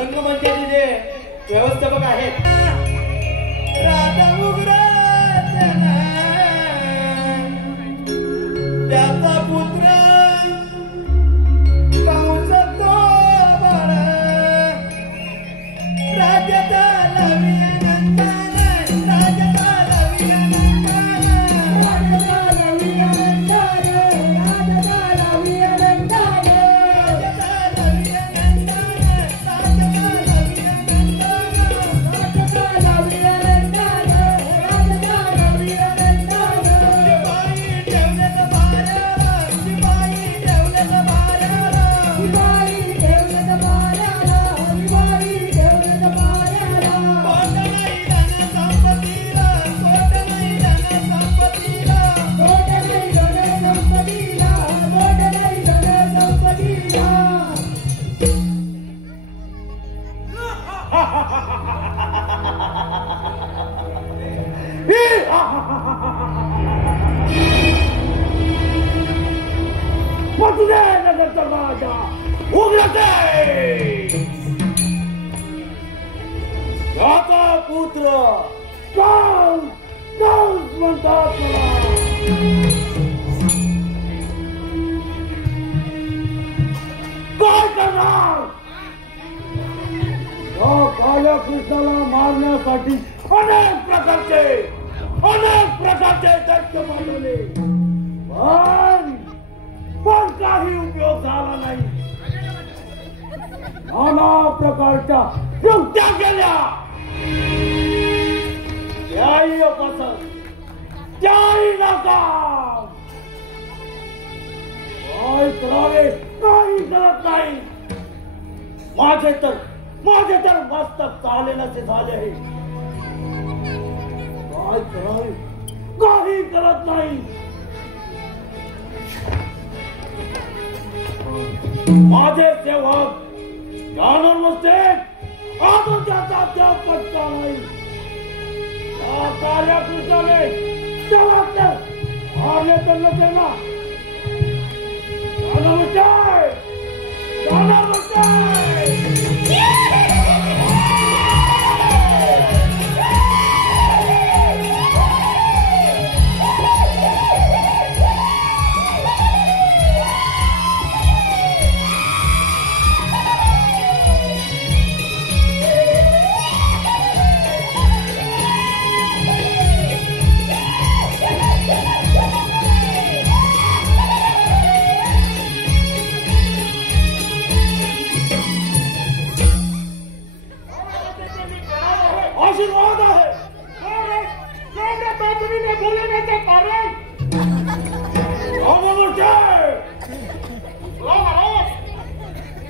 रंगमंचाचे जे व्यवस्थापक आहेत राजा उग्रसेन त्याचा पुत्र कंस तो बळ राज्याचा लवी नंदन राज्याचा लवी नंदन राज्याचा लवी नंदन राज्याचा लवी नंदन राज्याचा लवी नंदन राज्याचा लवी नंदन राज्याचा लवी नंदन राज्याचा लवी नंदन शिपाई ठेवलेत माऱ्याला शिपाई ठेवलेत माऱ्याला शिपाई ठेवलेत माऱ्याला शिपाई ठेवलेत माऱ्याला कोट नाही धन संपत्तीला कोट नाही धन संपत्तीला कोट नाही धन संपत्तीला कोट नाही धन संपत्तीला राजा उग्रसेन याचा पुत्र कंस म्हणतात काय करणार या काळ्या कृष्णाला मारण्यासाठी अनेक प्रकारचे दैत्य पाठवले पण काही उपयोग झाला नाही नाना प्रकारच्या युक्त्या केल्या त्याही अपसर त्याही नाकाम काय करावे काही करत नाही माझे तर मस्तक चाले नसे झाले आहे काय करावे काही करत नाही माझे सेवक जाणार नसते अजून त्याचा त्याग पटका नाही या काळ्या कृष्णाने त्याला मारले तर नसेल ना जाणार नसते आशीर्वाद आहे बोलण्याचे कारण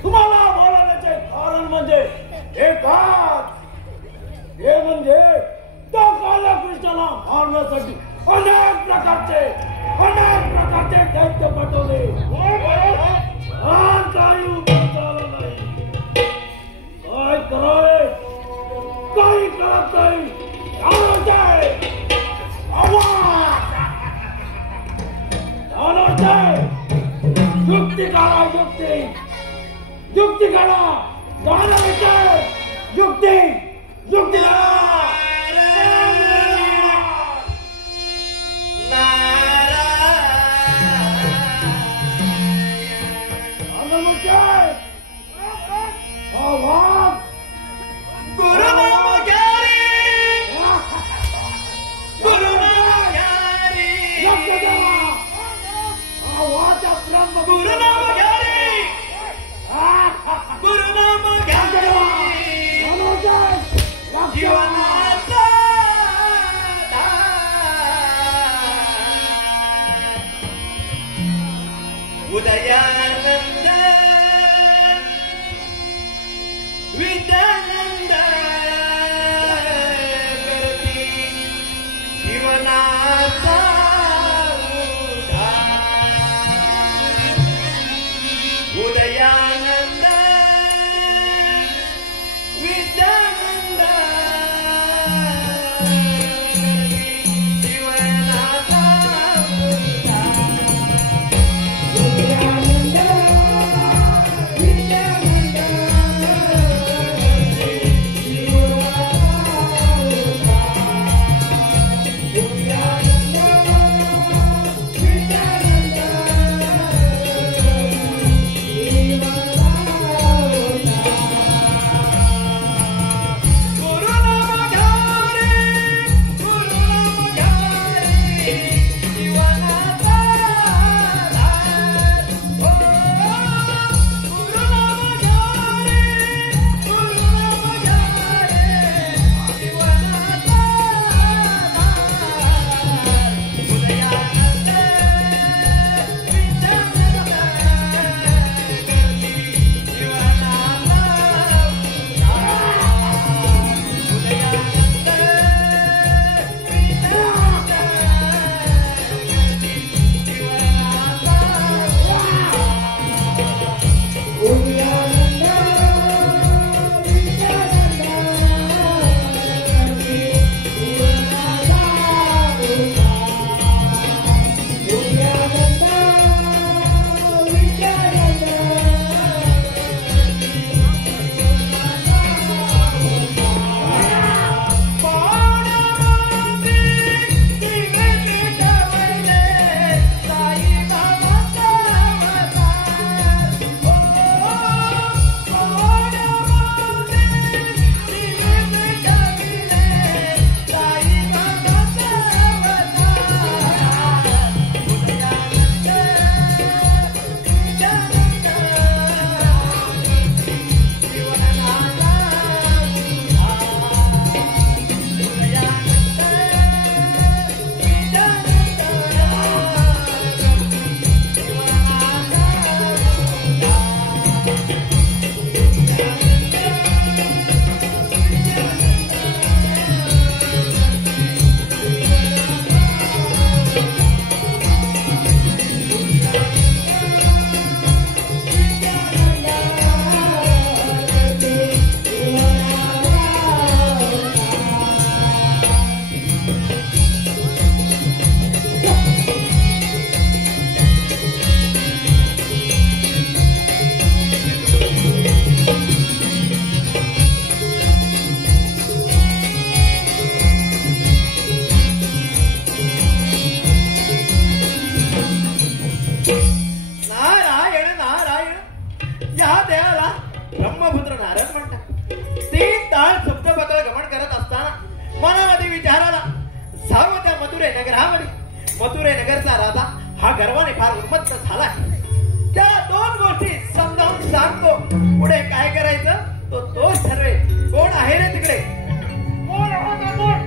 तुम्हाला बोलण्याचे कारण म्हणजे एकाच हे म्हणजे त्या काळ्या कृष्णाला मारण्यासाठी अनेक प्रकारचे दैत्य पाठवले काही उपयोग झाला नाही काय करावे काही करत नाही युक्ती काढा युक्ती उदयानंद विद्यानंद करती जीवनाचा उदयानंद विद्यानंद जीवनाचा नारद म्हणतात. 3 तास सप्तपत्र गमन करत असताना मनामध्ये विचार आला, जावं त्या मथुरे नगरामध्ये. मथुरे नगरचा राजा हा गर्वाने फार उन्मत्त झाला. त्या 2 गोष्टी समजावून सांगतो, पुढे काय करायचं तोच ठरवेल. कोण आहे रे तिकडे? कोण आहात आपण?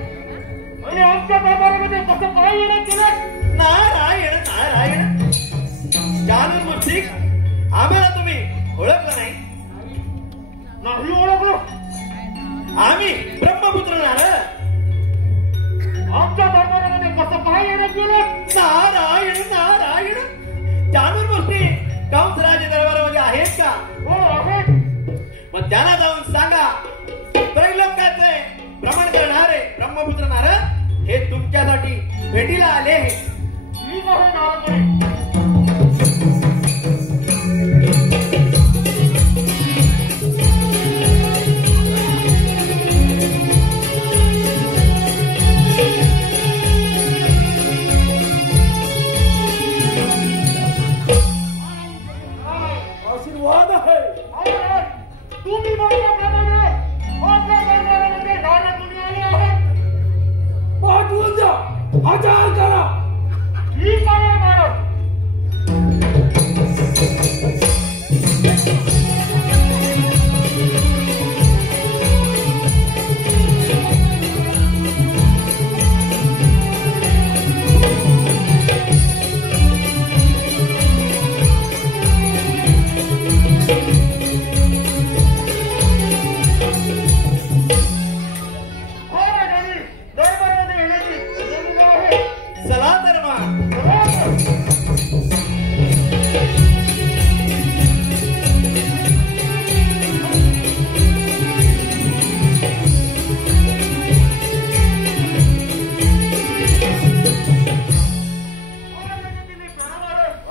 आणि आमच्या दरबारामध्ये कसं काय येणं केलं? नारायण नारायण. जानूर मुस्तिक, आम्हाला तुम्ही ओळखलं नाही? नाही ओळखलो. आम्ही ब्रह्मपुत्र नारद. आमच्या दरबारामध्ये कसं काय येणं केलं? नारायण नारायण. जानूर मुस्तिक कंसराज दरबारामध्ये आहेत का? हो आहेत. मग त्यांना जाऊन सांगा, त्रैलोक्याचे भ्रमण करणारे ब्रह्मपुत्र नारद हे तुमच्यासाठी भेटीला आले. ठीक आहे नारद. आशीर्वाद आहे. तुम्ही म्हटल्याप्रमाणे आपल्या दरबारामध्ये नारद मुनी आले आहेत. पाठवून द्या, आचार करा. ठीक आहे नारद. चला तर मग.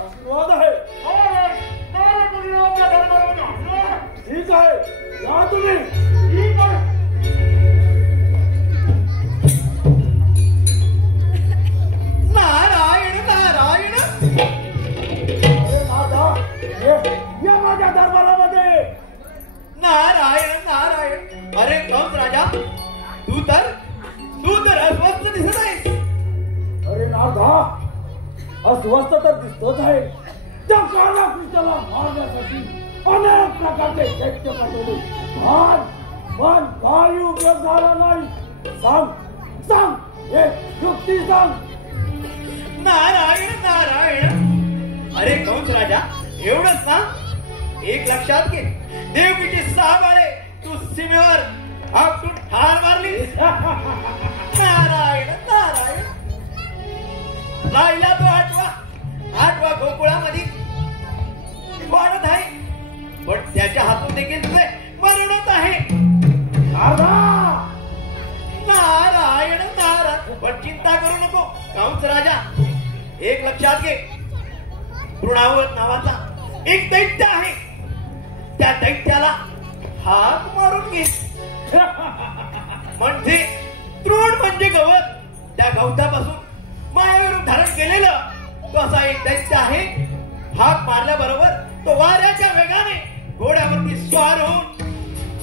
आशीर्वाद आहे. ठीक आहे, या तुम्ही. ठीक आहे. नारायण नारायण. या माझ्या दरबारामध्ये. नारायण नारायण. अरे कंस राजा, तू तर अस्वस्थ दिसत आहेस. अरे नारदा, अस्वस्थ तर दिसतोच आहे. त्या काळा कृष्णाला मारण्यासाठी अनेक प्रकारचे दैत्य पाठवले, पण काही उपयोग झाला नाही. सांग एक युक्ती सांग. नारायण नारायण. अरे कंस राजा, एवढंच ना? एक लक्षात घे, देवकीची 6 बाळे तू सीमेवर आपटून ठार मारली. नारायण नारायण. राहिला तो 8वा गोकुळामध्ये वाढत आहे, पण त्याच्या हातून देखील तुझे मरणच आहे. नारायण नारायण. पण चिंता करू नको कंस राजा. एक लक्षात घे, तृणावर नावाचा एक दैत्य आहे. त्या दैत्याला हाक मारून घे. म्हणजे तृण म्हणजे गवत. त्या गवतापासून मायावर धारण केलेलं तो असा एक दैत्य आहे. हाक मारल्याबरोबर तो वाऱ्याच्या वेगाने घोड्यावरती स्वार होऊन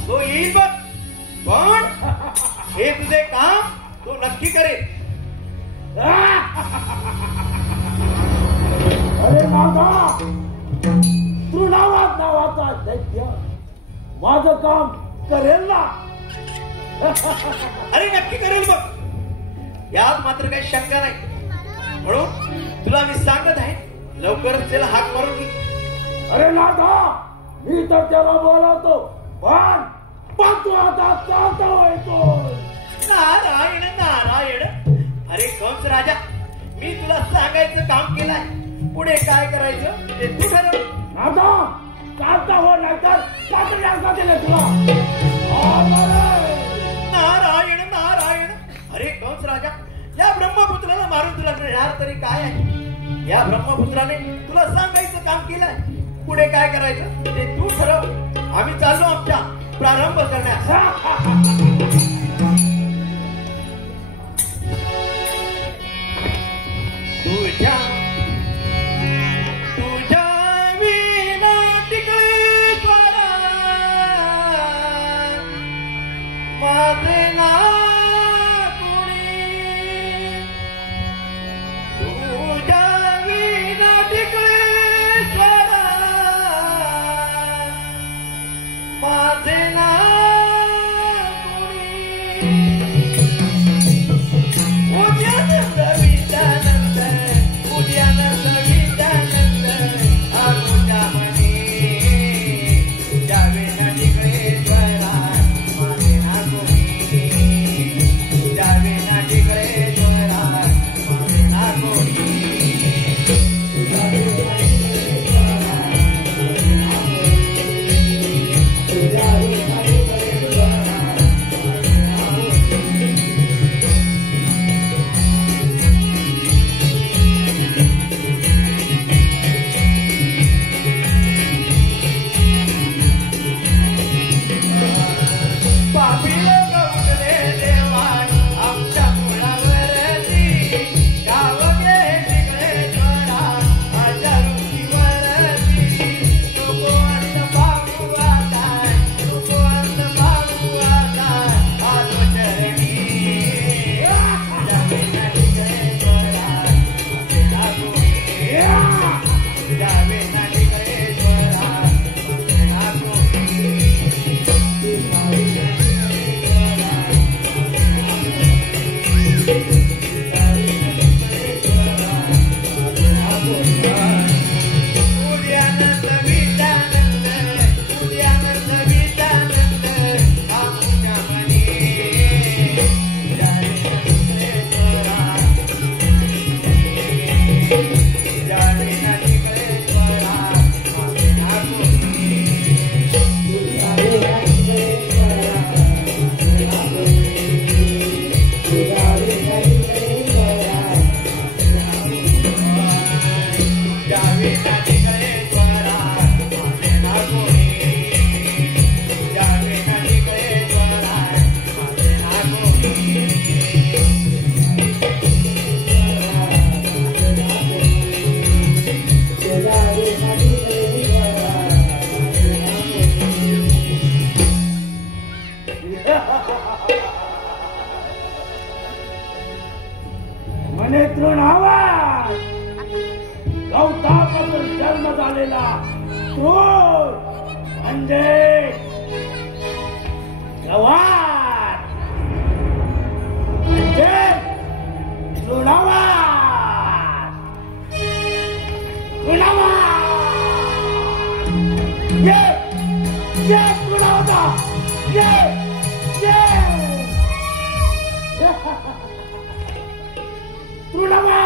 तो येईल बघ. पण हे तुझे काम तो नक्की करेल. अरे नारदा, तृणावाद नावाचा दैत्य माझं काम करेल ना? अरे नक्की करेल बघ, यात मात्र काही शंका नाही. म्हणून तुला मी सांगत आहे, लवकरच त्याला हाक मारून घे. अरे नारदा, मी तर त्याला बोलावतो, पण तू आता चालता येतो. नारायण नारायण. अरे कंस राजा, मी तुला सांगायचं काम केलंय, पुढे काय करायचं ते तू ठरव. नारदा, चालता हो नाहीतर पात्र असता दिले तुला. नारायण नारायण. अरे कंस राजा, या ब्रह्मपुत्राला मारून तुला मिळणार तरी काय आहे? या ब्रह्मपुत्राने तुला सांगायचं काम केलंय, पुढे काय करायचं ते तू ठरव. आम्ही चाललो आमच्या प्रारंभ करण्यास. तुझ्या विना टिकळी द्वारा माझे ना कोणी तुझ्या विना टिकळेश्वरा माझे ना म्हणे तृणावर गवतापासून जन्म झालेला तृण म्हणजे गवार म्हणजे तृणावर ये ये तृणावता ये ये तृणावर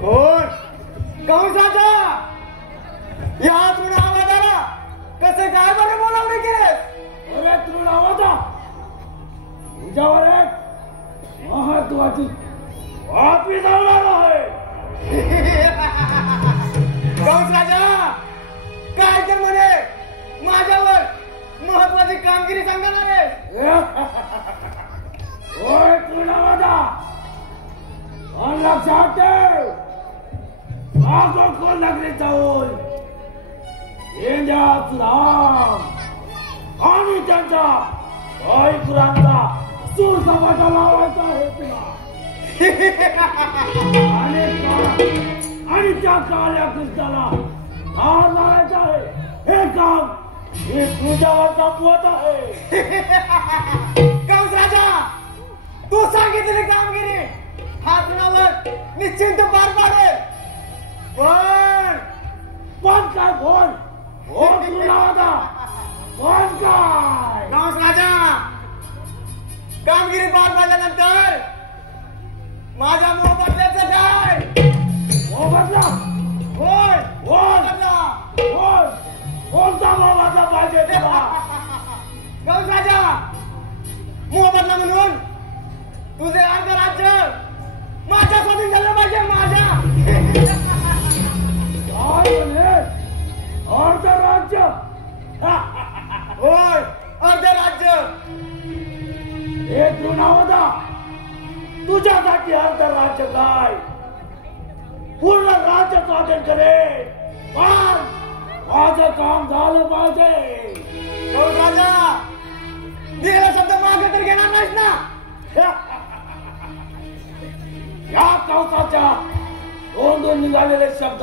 कोण कंसाचा या तृणावादाला कसे काय बरं बोलावले गेले? अरे तृणावता तुझ्यावर एक महत्वाची बातमी जाणार आहे. कंसराजा काय तर म्हणे माझ्यावर महत्वाची कामगिरी सांगणार आहे. होय तृणावता पण लक्षात ठेव कोण लागले जाऊन राम आणि त्यांच्या भाईपुरांचा सुसमाजा लावायचा आहे तुला. आणि त्या काळ्या कृष्णाला हार लावायचा आहे. हे काम हे तुझ्यावर संपवत आहे. कंसराजा तू सांगितलेली कामगिरी हातनावर निश्चिंत पार पाडेल. कोण कोण काय बोल बोल तुला होता कोण काय गावस राजा कामगिरी पार पाडल्यानंतर माझ्या मोबदल्याचं काय मोबदला होय मोबदला बोल कोणता मोबदला पाहिजे तुला गावस राजा मोबदला म्हणून तुझे अर्ध राज्य माझ्या स्वाधीन झालं पाहिजे माझ्या काय म्हणे अर्ध राज्य होय अर्ध राज्य हे जुना होता तुझ्यासाठी अर्ध राज्य काय पूर्ण राज्य स्वाधीन करे पण माझं काम झालं पाहिजे गावस राजा दिलेला शब्द मागे तर घेणार नाहीस ना या कवसाच्या तोंडून निघालेले शब्द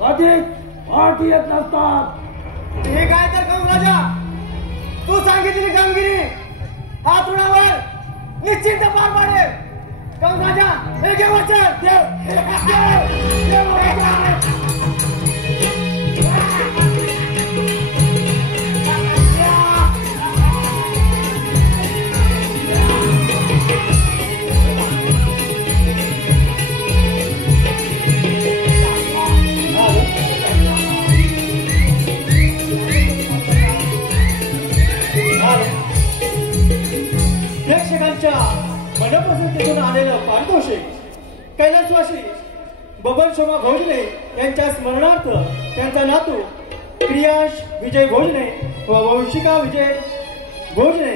कधीच पाठ येत नसतात ठीक आहे तर गावस राजा तू सांगितलेली कामगिरी हा तृणावर निश्चित पार पाडेल गावस राजा हे घे वचन प्रेक्षकांच्या मनपसंतीतून आलेलं पारितोषिक कैलासवासी बबन शोभा भोजने यांच्या स्मरणार्थ त्यांचा नातू प्रियांश विजय भोजने व वंशिका विजय भोजने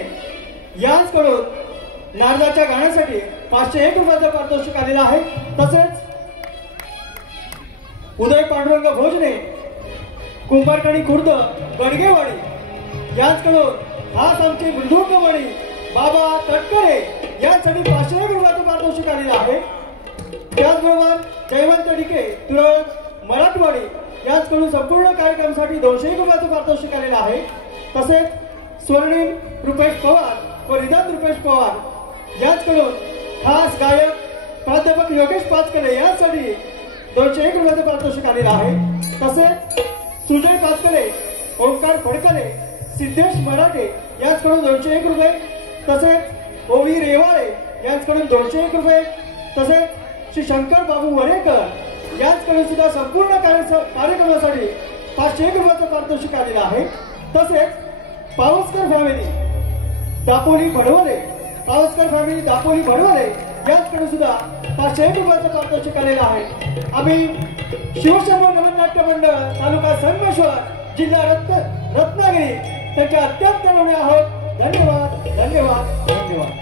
यांच्याकडून नारदाच्या गाण्यासाठी 501 रुपयाचं पारितोषिक आलेलं आहे. तसेच उदय पांडुरंग भोजने कुंभारखाणी खुर्द गडगेवाडी यांच्याकडून खास आमचे मृदुंगमणी बाबा तटकरे यांसाठी 501 रुपयाचं पारितोषिक आलेलं आहे. त्याचबरोबर जयवंत डिके तुरळक मराठवाडी यांच्याकडून संपूर्ण कार्यक्रमासाठी 201 रुपयाचं पारितोषिक आलेलं आहे. तसेच स्वर्णिम रुपेश पवार व रिदान रुपेश पवार यांच्याकडून खास गायक प्राध्यापक योगेश पाचकले यांसाठी 201 रुपयाचं पारितोषिक आलेलं आहे. तसेच सुजय पाचकले ओंकार फडकले सिद्धेश मराठे यांच्याकडून 201 रुपये. तसेच ओवी रेवाळे यांच्याकडून 201 रुपये. तसेच श्री शंकर बाबू वरेकर यांच्याकडून सुद्धा संपूर्ण कार्यक्रमासाठी 501 रुपयाचं पारितोषिक आलेलं आहे. तसेच पावसकर फॅमिली दापोली भडवले यांच्याकडून सुद्धा 501 रुपयाचं पारितोषिक आलेलं आहे. आम्ही शिवशंभर नवीन नाट्य मंडळ तालुका संगमेश्वर जिल्हा रत्नागिरी त्यांच्या अत्यंत ऋणी आहोत. धन्यवाद धन्यवाद धन्यवाद.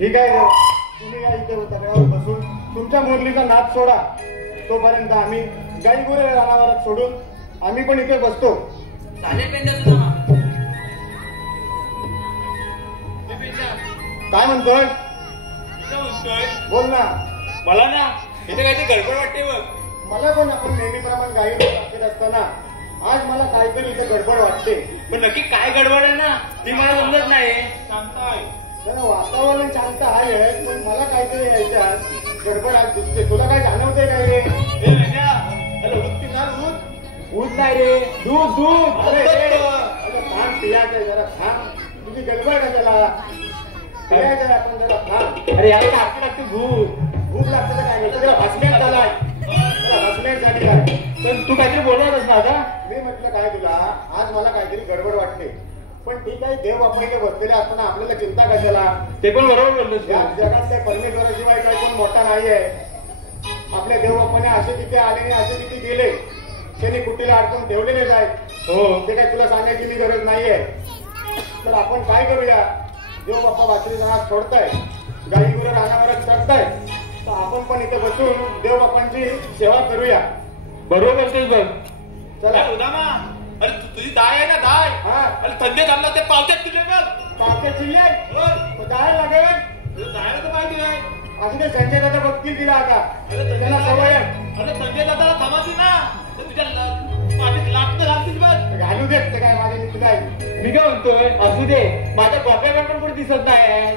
ठीक आहे तुम्ही या इथे तगड्यावर बसून तुमच्या मुरलीचा नाद सोडा. तोपर्यंत आम्ही गाई गुरे रानावर सोडून आम्ही पण इथे बसतो. काय म्हणतोय बोल ना. मला ना इथे काहीतरी गडबड वाटते बघ. मला पण आपण नेहमीप्रमाणे गाई टाकत असताना आज मला काहीतरी इथे गडबड वाटते. पण नक्की काय गडबड आहे ना ती मला समजत नाही. सांगताय जरा वातावरण शांत आहे पण मला काहीतरी यायच्यात गडबड आज दिसते. तुला काय जाणवते काय रे? दूध दूध नाही रे दूध दूध. थांब पियाचं जरा थांब तुझी गडबड आहे त्याला पियाचं आपण जरा थांब. अरे याला काय लागते भूक भूक लागते तर काय नाही तुला हसण्यात झालाय हसण्यासाठी काय पण तू काहीतरी बोलणारच ना आता. मी म्हटलं काय तुला आज मला काहीतरी गडबड वाटते पण ठीक आहे देव आपण इथे बसलेले असताना आपल्याला चिंता कशाला. ते पण बरोबर बोलतोस या जगातल्या परमेश्वराशिवाय काही कोण मोठा नाहीये. आपल्या देव बाप्पाने असे तिथे आले नाही असे तिथे गेले त्यांनी कुठेला अडकून ठेवलेलेच आहेत. हो ते काय तुला सांगायची मी गरज नाहीये. तर आपण काय करूया देव बाप्पा बासरीचा नाच सोडताय गाई गुरं रानावरच चढताय तर आपण पण इथे बसून देव बाप्पांची सेवा करूया. बरोबर बोलतोस बघ. चला उदामा अरे तुझी दाय आहे ना दाय हा अरे थंडी थांबला ते पावत्यात तुझे बघ पावते चिल्ले काय लागेल तुझं जायला तर पाहिजे काय अजून ते संजय दादा बघतील तिला आता अरे त्यांना सवय आहे. अरे संजय दादाला थांबातील ना ते तुझ्या माझी लाट घालतील बघ घालू देत ते काय माझे मित्र आहे. मी काय म्हणतोय असू दे माझ्या बाप्याला पण कोणी दिसत नाही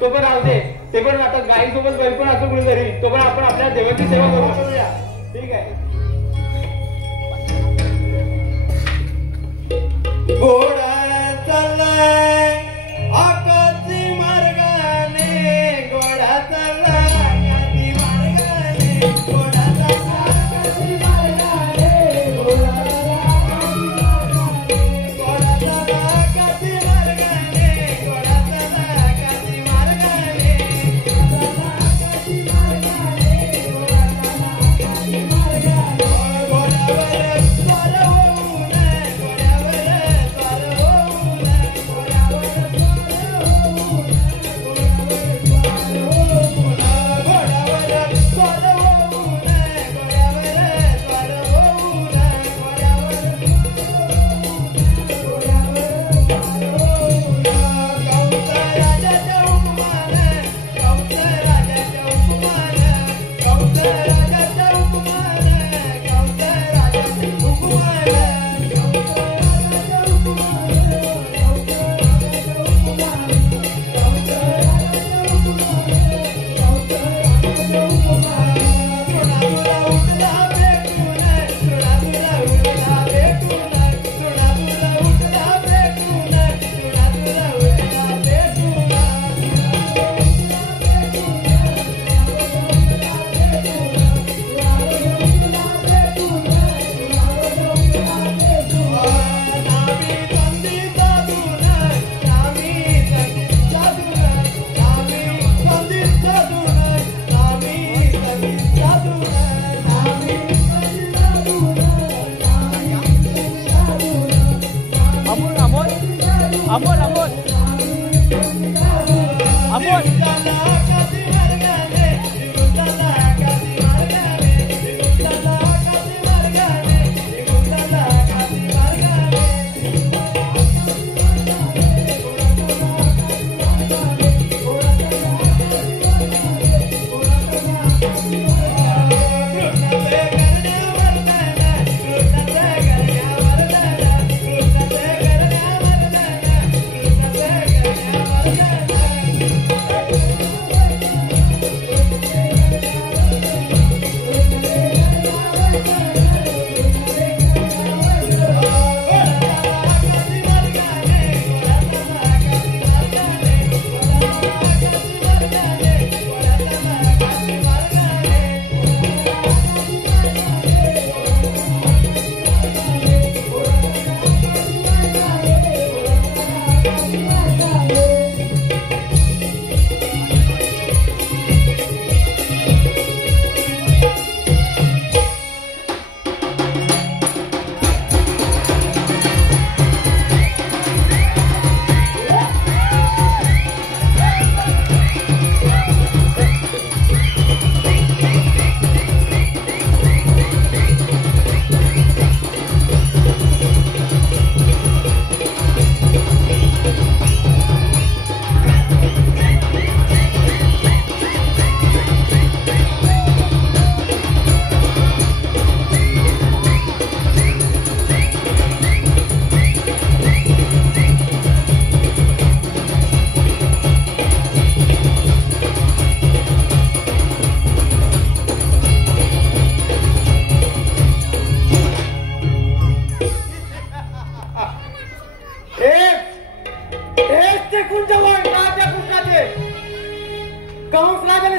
तो पण राहू दे. ते पण आता गाईसोबत बैल पण असो कुणी तरी तो पण आपण आपल्या देवाची सेवा करूया. ठीक आहे. घोडा चाललाय आकाशी मार्गाने घोडा चाललाय आकाशी मार्गाने घोडा चाललाय आकाशी मार्गाने घोडा चाललाय आकाशी मार्गाने घोडा चाललाय आकाशी मार्गाने आकाशी मार्गाने घोडावर स्वार होऊन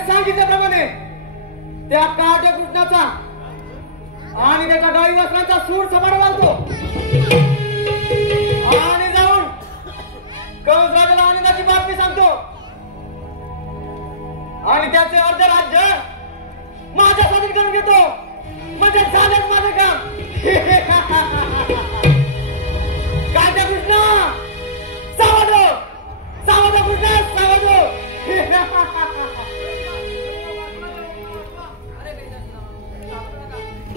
सांगितल्याप्रमाणे त्या काट्या कृष्णाचा आणि त्याच्या गाई वस्त्रांचा सूड समारोह लावतो आणि जाऊन कंसराजाला आनंदाची बातमी सांगतो आणि त्याचे अर्ध राज्य माझ्या स्वाधीन करून घेतो. म्हणजे झालंच माझं काम. काट्या कृष्णा सावध हो, सावध हो कृष्णा, सावध हो.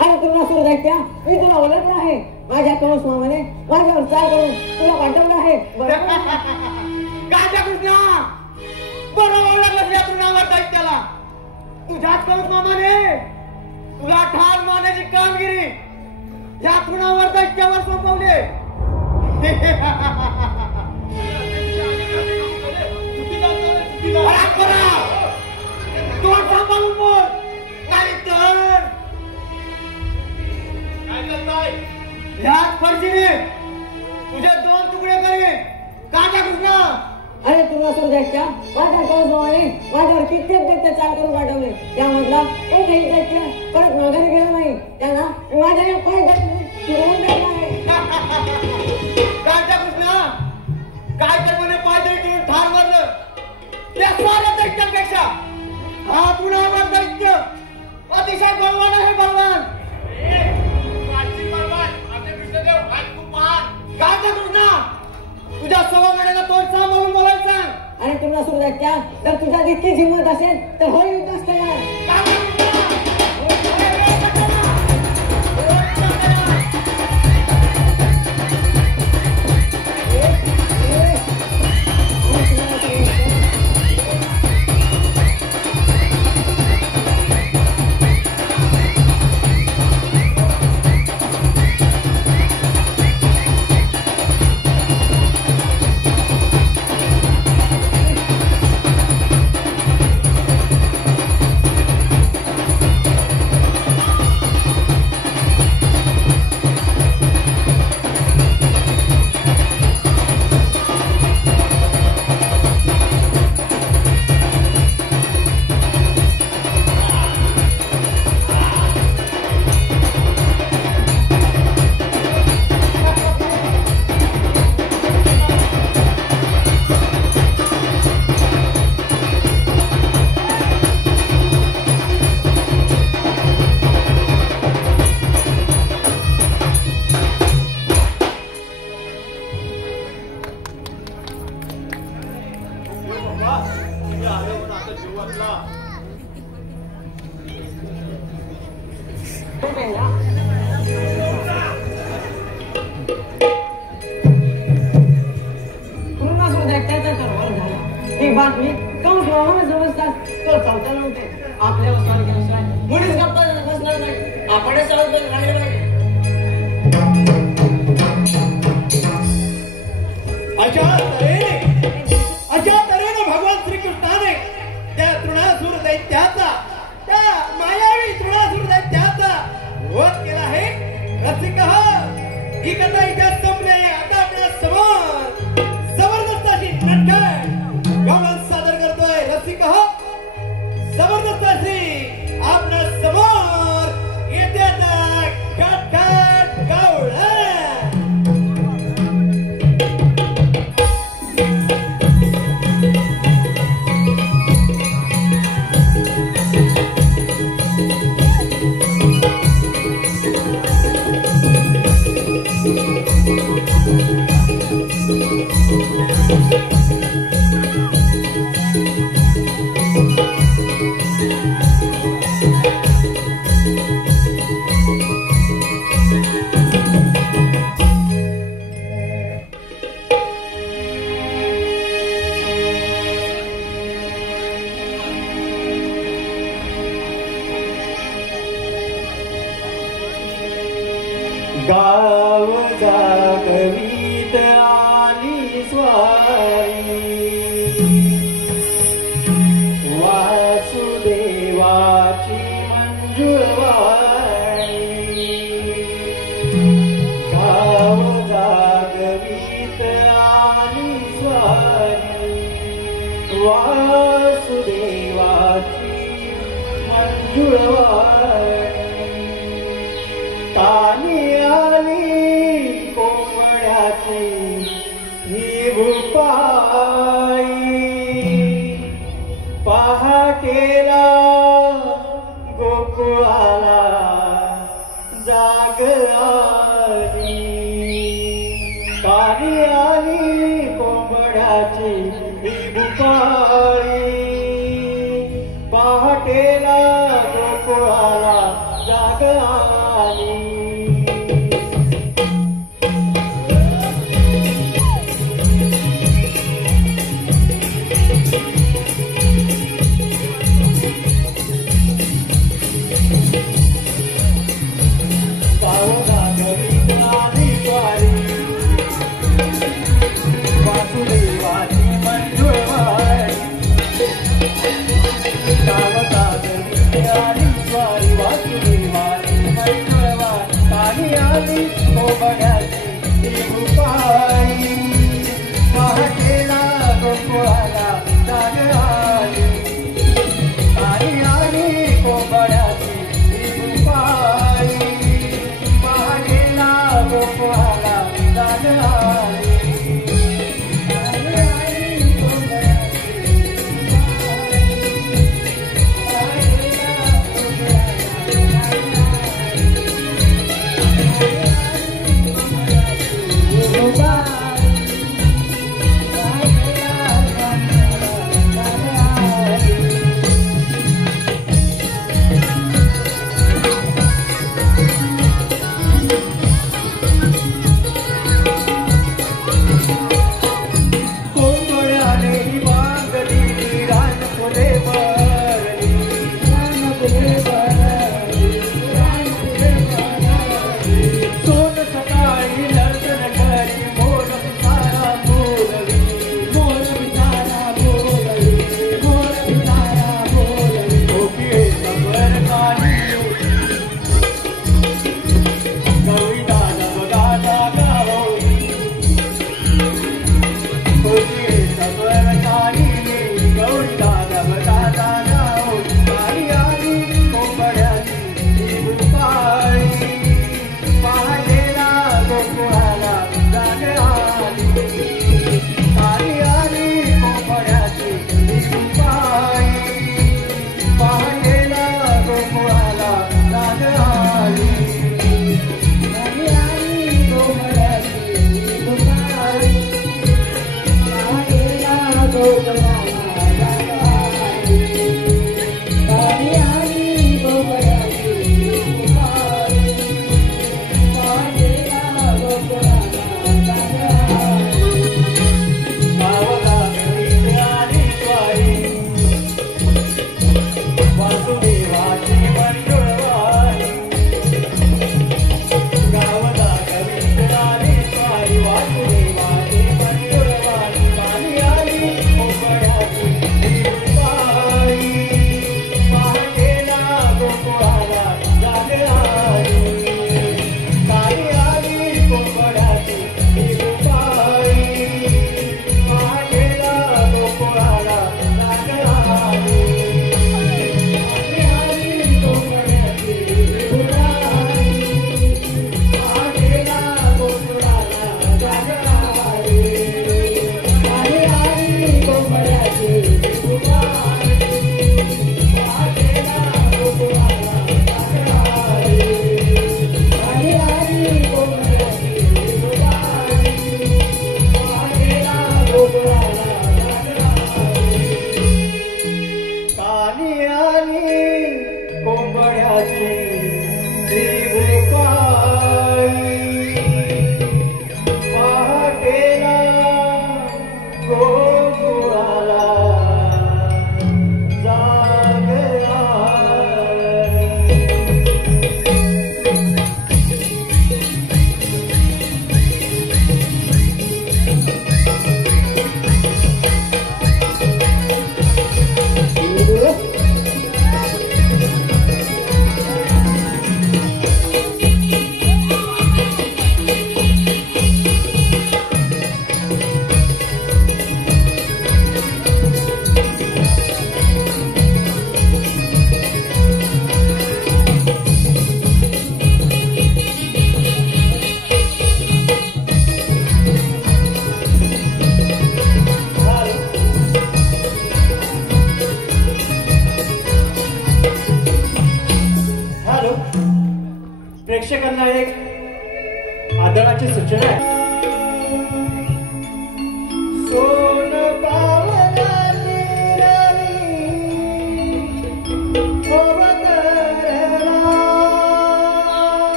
अरे तुला सुरदैत्या, मी तुला ओळखलं आहे. माझ्या कंस मामाने माझ्यावर चाल करून तुला पाठवलं आहे. काट्या कृष्णा बरोबर ओळखलं या तरुणावर दैत्याला. तुझ्याच कंस मामाने तुला ठार मारण्याची कामगिरी या तरुणावर दैत्यावर सोपवले. तोंड सांभाळून बोल, नाही तर याच फर्जीने तुझे 2 तुकडे करेन. काट्या कृष्णा. अरे तुला सुरदैत्या, माझ्या कंस मामाने माझ्यावर कित्येक दैत्य चाल करून पाठवले. त्यामधला एकही दैत्य परत माघारी गेला नाही. त्यांना माझ्या या पाय फिरवून द्यायला आहे. काट्या कृष्णा, काय तर म्हणे पायदळी करून ठार मारलं. त्या साऱ्या दैत्यांपेक्षा हा तरुणावर दैत्य अतिशय बलवान आहे. बलवान काट्या कृष्णा, तुझ्या सवंगड्याला तोंड सांभाळून बोलायला सांग. अरे तुला सुरदैत्या, जर तुझ्या इतकी हिंमत असेल तर होईल युद्धास तयार. बातमी कंस मामाने समजतात तर चालता नव्हते. आपल्याला स्वार केल्याशिवाय मुळीच गप्पा बसणार नाही. आपणच राहिले पाहिजे. अशा तऱ्हेने भगवान श्रीकृष्णाने त्या तृणासुर दैत्याचा, त्या मायावी तृणासुर दैत्याचा वध केला आहे. रसिक ही कथा इथे संपली. आता आपल्या समोर जबरदस्त अशी नाटक गमन सादर करतोय. रसिक जबरदस्त अशी आपल्या समोर येते गवळण. गाव जागवीत आली स्वारी, वासुदेवाची मंजुळवाणी. गाव जागवीत आली स्वारी, वासुदेवाची तानी आली कोंबड्याची ही भुपाई पहाटेला गोकुळाला जाग आली तानी आली कोंबड्याची ही भुपाई पहाटेला गोकुळाला जाग आली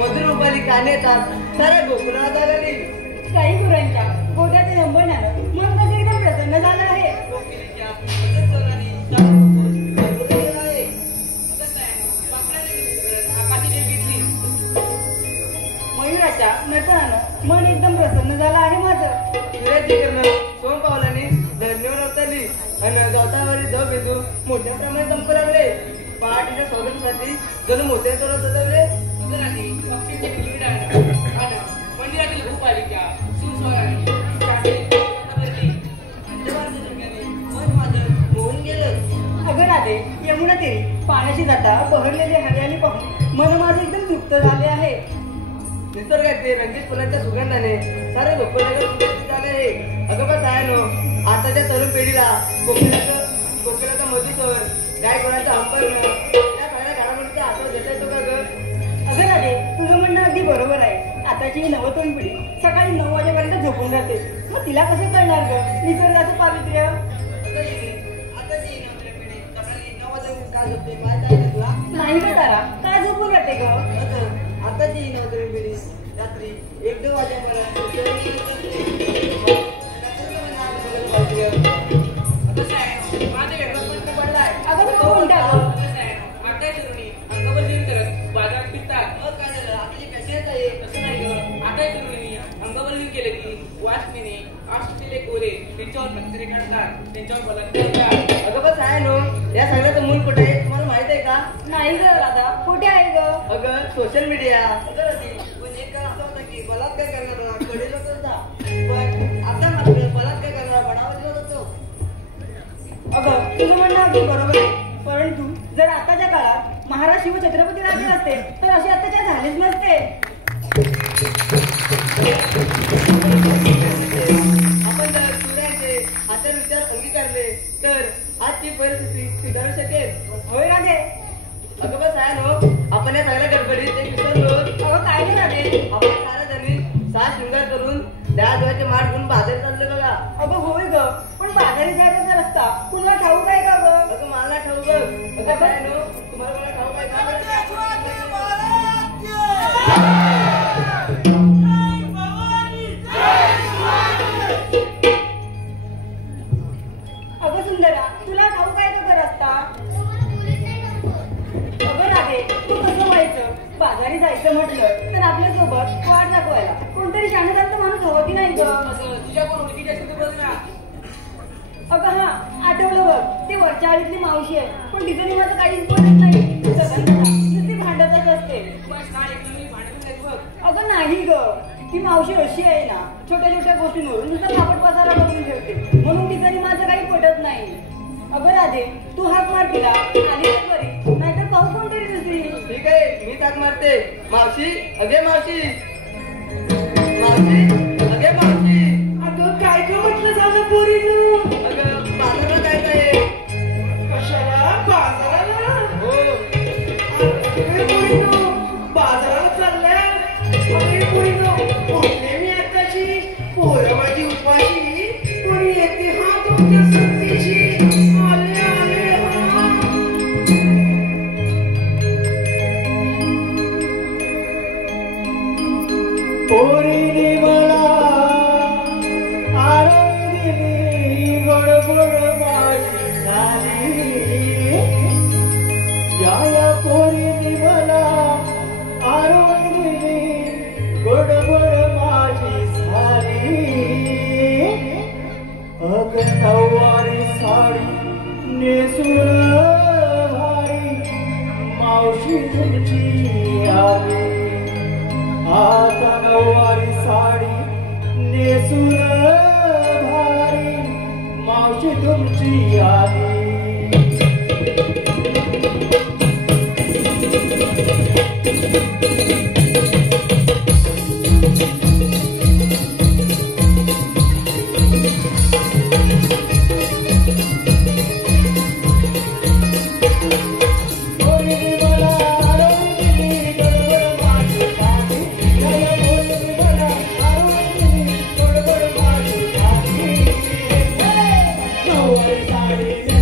मधुर रुपाली काने येतात साऱ्या गोकुळाला जागली. काही गुरांच्या गोद्यात रंबण्यानं मन कसं एकदम प्रसन्न झालं आहे. मयुराच्या नटनानं मन एकदम प्रसन्न झालं आहे माझं. सोम पावलाने धरणीवर अवतरली आणि गवतावरील धब बिंदू मोठ्या प्रमाणात संपू लागले. पहाटीच्या स्वागतासाठी जणू मोठे करत होते. मंदिरातील भूपालिका अगं राधे, यमुना तीरी पाण्याची जाता बहरलेली हरियाली पाहून मन माझं एकदम तृप्त झाले आहे. निसर्गाचे रंगीत फुलांच्या सुगंधाने सारे गोकुळाला झाले आहे. अगं बस आहे नो, आताच्या तरुण पिढीला कोकिळाचा मधुकर गायकवाडाचा अंबरण त्या सगळ्या घडामोडीचा आठवण देता येतो का गं? अगं राधे, तुझं म्हणणं अगदी बरोबर आहे. आताची नवतरुण पिढी सकाळी 9 वाजेपर्यंत झोपून जाते. मग तिला कसं कळणार गं निसर्गाचं पावित्र्य? नाही गं तारा, काय झोपून राहते गं? आताची नवतरुण पिढी रात्री 1-2 वाजेपर्यंत अगं तू कोणत्या गं? अगं बस आहे नो, या सगळ्याचं मूल कुठे आहे तुम्हाला माहित आहे का? नाही गं राधा, कुठे आहे गं? अगं सोशल मीडिया. पण एक काळ असा होता की बलात्कार करणारा कडेल होता, पण आता मात्र बलात्कार करणारा बनावट होतो. अगं तुझं म्हणणं अगदी बरोबर आहे. परंतु जर आताच्या काळात महाराज शिव छत्रपती राजे असते तर असे आताच्या झालेच नसते. आपण जर सूर्याचे आचार विचार अंगीकारले तर आजची परिस्थिती सुधारू शकेल. होय राधे. अगं बस आहे नो, आपण या सगळ्या गडबडीत एक विसरलो. अगं काय नाही राधे. आपण सारा जणी सात शृंगार करून द्याचे माठ घेऊन बाजारात चालले बघा. अगं होय ग, पण बाजारी जायचा रस्ता तुला ठाऊक आहे का गं? अगं मला ठाऊक बघ. अगं काय नो, तुम्हाला मला ठाऊक आहे का? अगं सुंदरा, तुला ठाऊक आहे का गं रस्ता? अगं राधे, तू कसं व्हायचं? बाजारी जायचं म्हटलं तर आपल्या सोबत वाट दाखवायला कोणतरी शाणेसारखं माणूस हवं की नाही गं? तुझ्या कोण ओळखीची असते बघ ना. अगं हा, आठवलं बघ, ती वरच्या आळीतली मावशी आहे, पण तिथे माझं काहीच बोलत नाही. नुसती भांडतच असते. बस ना, एकदम मी भांडून जायचं बघ. अगं नाही ग, ती मावशी अशी आहे ना, छोट्या छोट्या गोष्टींवरून नुसतं कापड पसारा बघून ठेवते, म्हणून तिचं माझं काही पटत नाही. अगं राधे, तू हाक मार तिला, आली तर बरी, नाहीतर पाहू कोणतरी दुसरी. ठीक आहे, मी हाक मारते. मावशी, अगे मावशी, मावशी, अगे मावशी. अगं काय का म्हटलं झालं पोरीनं? अगं बाजारात जायचं आहे. कशाला? बाजाराला? हो. अरे पोरीनो, बाजाराला चालल्या? अरे पोरीनो, भोगले मी आताची पोरं माझी उपाशी, कोणी येते हा तुमच्या संगतीची. आले आले हा. पोरीने मला आरवली, गडबड माझी झाली. या पोरीने मला आरवली, गडबड माझी झाली. अगं नऊवारी साडी नेसून भारी मावशी तुमची आली. आता नऊवारी साडी नेसून भारी मावशी तुमची आली. Sorry.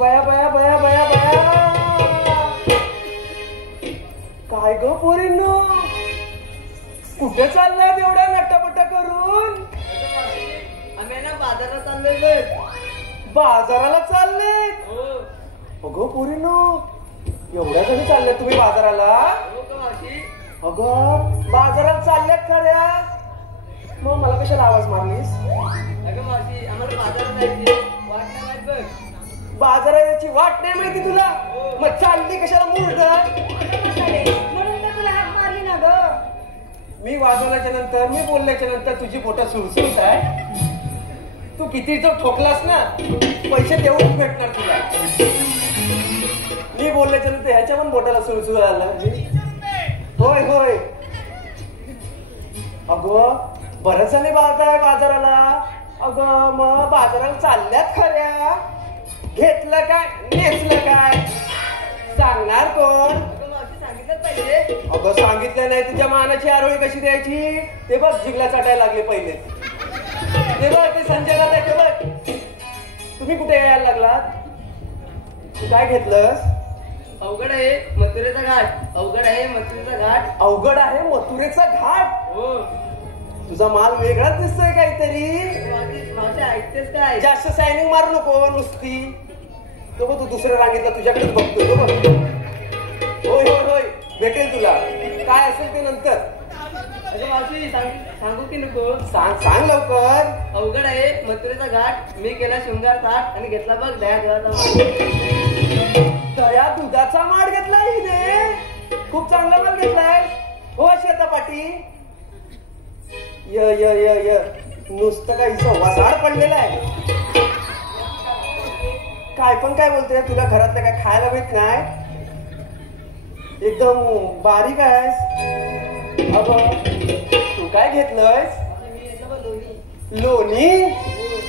बया बया बया बया बया काय ग पोरींनो कुठे चाललाय एवढ्या नटापटा करून? आम्ही ना बाजारात चाललोय. बाजाराला चालले? अगं पोरींनो एवढ्या जणी चालल्या तुम्ही बाजाराला? अगं बाजारात चालल्यात खऱ्या मग मला कशाला आवाज मारलीस? अगं मावशी आम्हाला बाजारात जायची वाट नाही माहित बघ. बाजाराची वाट नाही माहिती तुला? मग चालली कशाला मूर्ख? म्हणून तर तुला हाक मारली ना ग. मी वाजवल्याच्या नंतर मी बोलल्याच्या नंतर तुझी पोटं सुळसुळत आहे. तू किती जर ठोकलास ना पैसे तेवढेच भेटणार तुला. मी बोलल्याच्या नंतर ह्याच्या पण बोटाला सुळसुळ आला. होय होय अगं बरंच झाले बाजाराला. अगं मग बाजाराला चालल्यात खऱ्या घेतलं काय नेसलं काय सांगणार कोण? सांगितलं पाहिजे. अगं सांगितलं नाही तुझ्या मानाची आरोळी कशी द्यायची ते बघ जिगला चाटायला लागले पहिले. ते बघ ते संजय दादा ते बघ. तुम्ही कुठे यायला लागलात? तू काय घेतलंस? अवघड आहे मथुरेचा घाट. अवघड आहे मथुरेचा घाट. अवघड आहे मथुरेचा घाट. हो तुझा माल वेगळाच दिसतोय काहीतरी. मावशी ऐकतेस काय? जास्त सायनिंग मारू नको नुसती. तो बघ तू दुसऱ्या रांगेतला तुझ्याकडेच बघतोय तो बघ. होय होय होय भेटेल तुला काय असेल ते नंतर. अगं मावशी सांगू की नको? सांग सांग लवकर. अवघड आहे मथुरेचा घाट. मी केला शृंगार थाट आणि घेतला बघ दया देवाचा माल. दया दुधाचा माड घेतलाय हिने. खूप चांगला माल घेतलाय. हो शेता पाटी य य य य नुसतं काही संवासाड पडलेला आहे. काय पण काय बोलतोय तुला घरातलं काय खायला मिळत नाही? एकदम बारीक आहेस. अगं तू काय घेतलंयस? लोणी?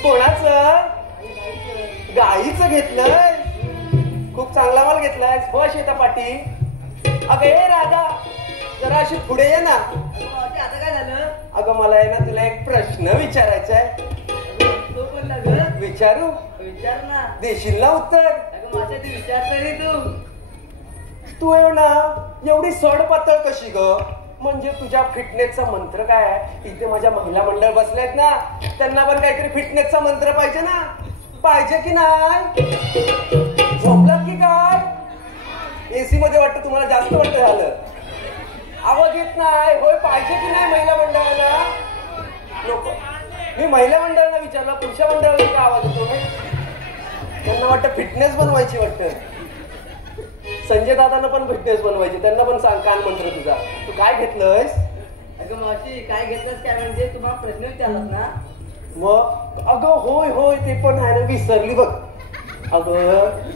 कोणाचं? गाईचं घेतलंय. खूप चांगला माल घेतलायस. हो शेता पाटी. अगं ए राधा जरा अशी पुढे ये ना. आता काय झालं? अगं मला आहे ना तुला एक प्रश्न विचारायचा आहे. तो पण लागलं. विचारू? विचार ना. देशील ना उत्तर? अगं माझ्या ती विचारतो रे तू. तू आहे ना एवढी सड पातळ कशी ग? म्हणजे तुझ्या फिटनेसचा मंत्र काय आहे? इथे माझ्या महिला मंडळ बसलेत ना त्यांना पण काहीतरी फिटनेसचा मंत्र पाहिजे ना. पाहिजे की नाही? झोपलात की काय? एसी मध्ये वाटतं तुम्हाला जास्त वाटत झालं. आवाज येत नाही. होय पाहिजे की नाही महिला मंडळाला? नको. मी महिला मंडळाला विचारलं पुरुषा मंडळाला का आवाज येतो? त्यांना वाटतं फिटनेस बनवायची वाटतं. संजय दादांना पण फिटनेस बनवायची. त्यांना पण सांग कान मंत्र तुझा. तू काय घेतलंयस? अगं मावशी काय घेतलंस काय म्हणजे तुम्हाला प्रश्न विचारलास ना. मग अगं होय होय ते पण आहे ना विसरली बघ. अगं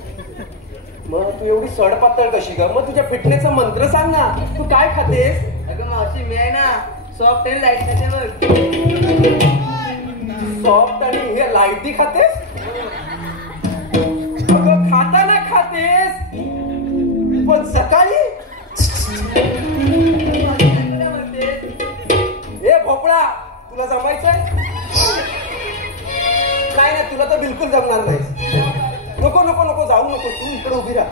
मग तू एवढी सड पातळ कशी ग? मग तुझ्या फिटनेसचा मंत्र सांग ना. तू काय खातेस? अगं मावशी मी आहे ना सॉफ्ट अँड लाईट खाते बघ. सॉफ्ट आणि हे लाईटी खातेस? अगं खाताना खातेस पण सकाळी? ए भोपळा तुला जमायचंय? काय नाही तुला तर बिलकुल जमणार नाही. नको नको नको जाऊ नको. तू इकडे उभी राहा.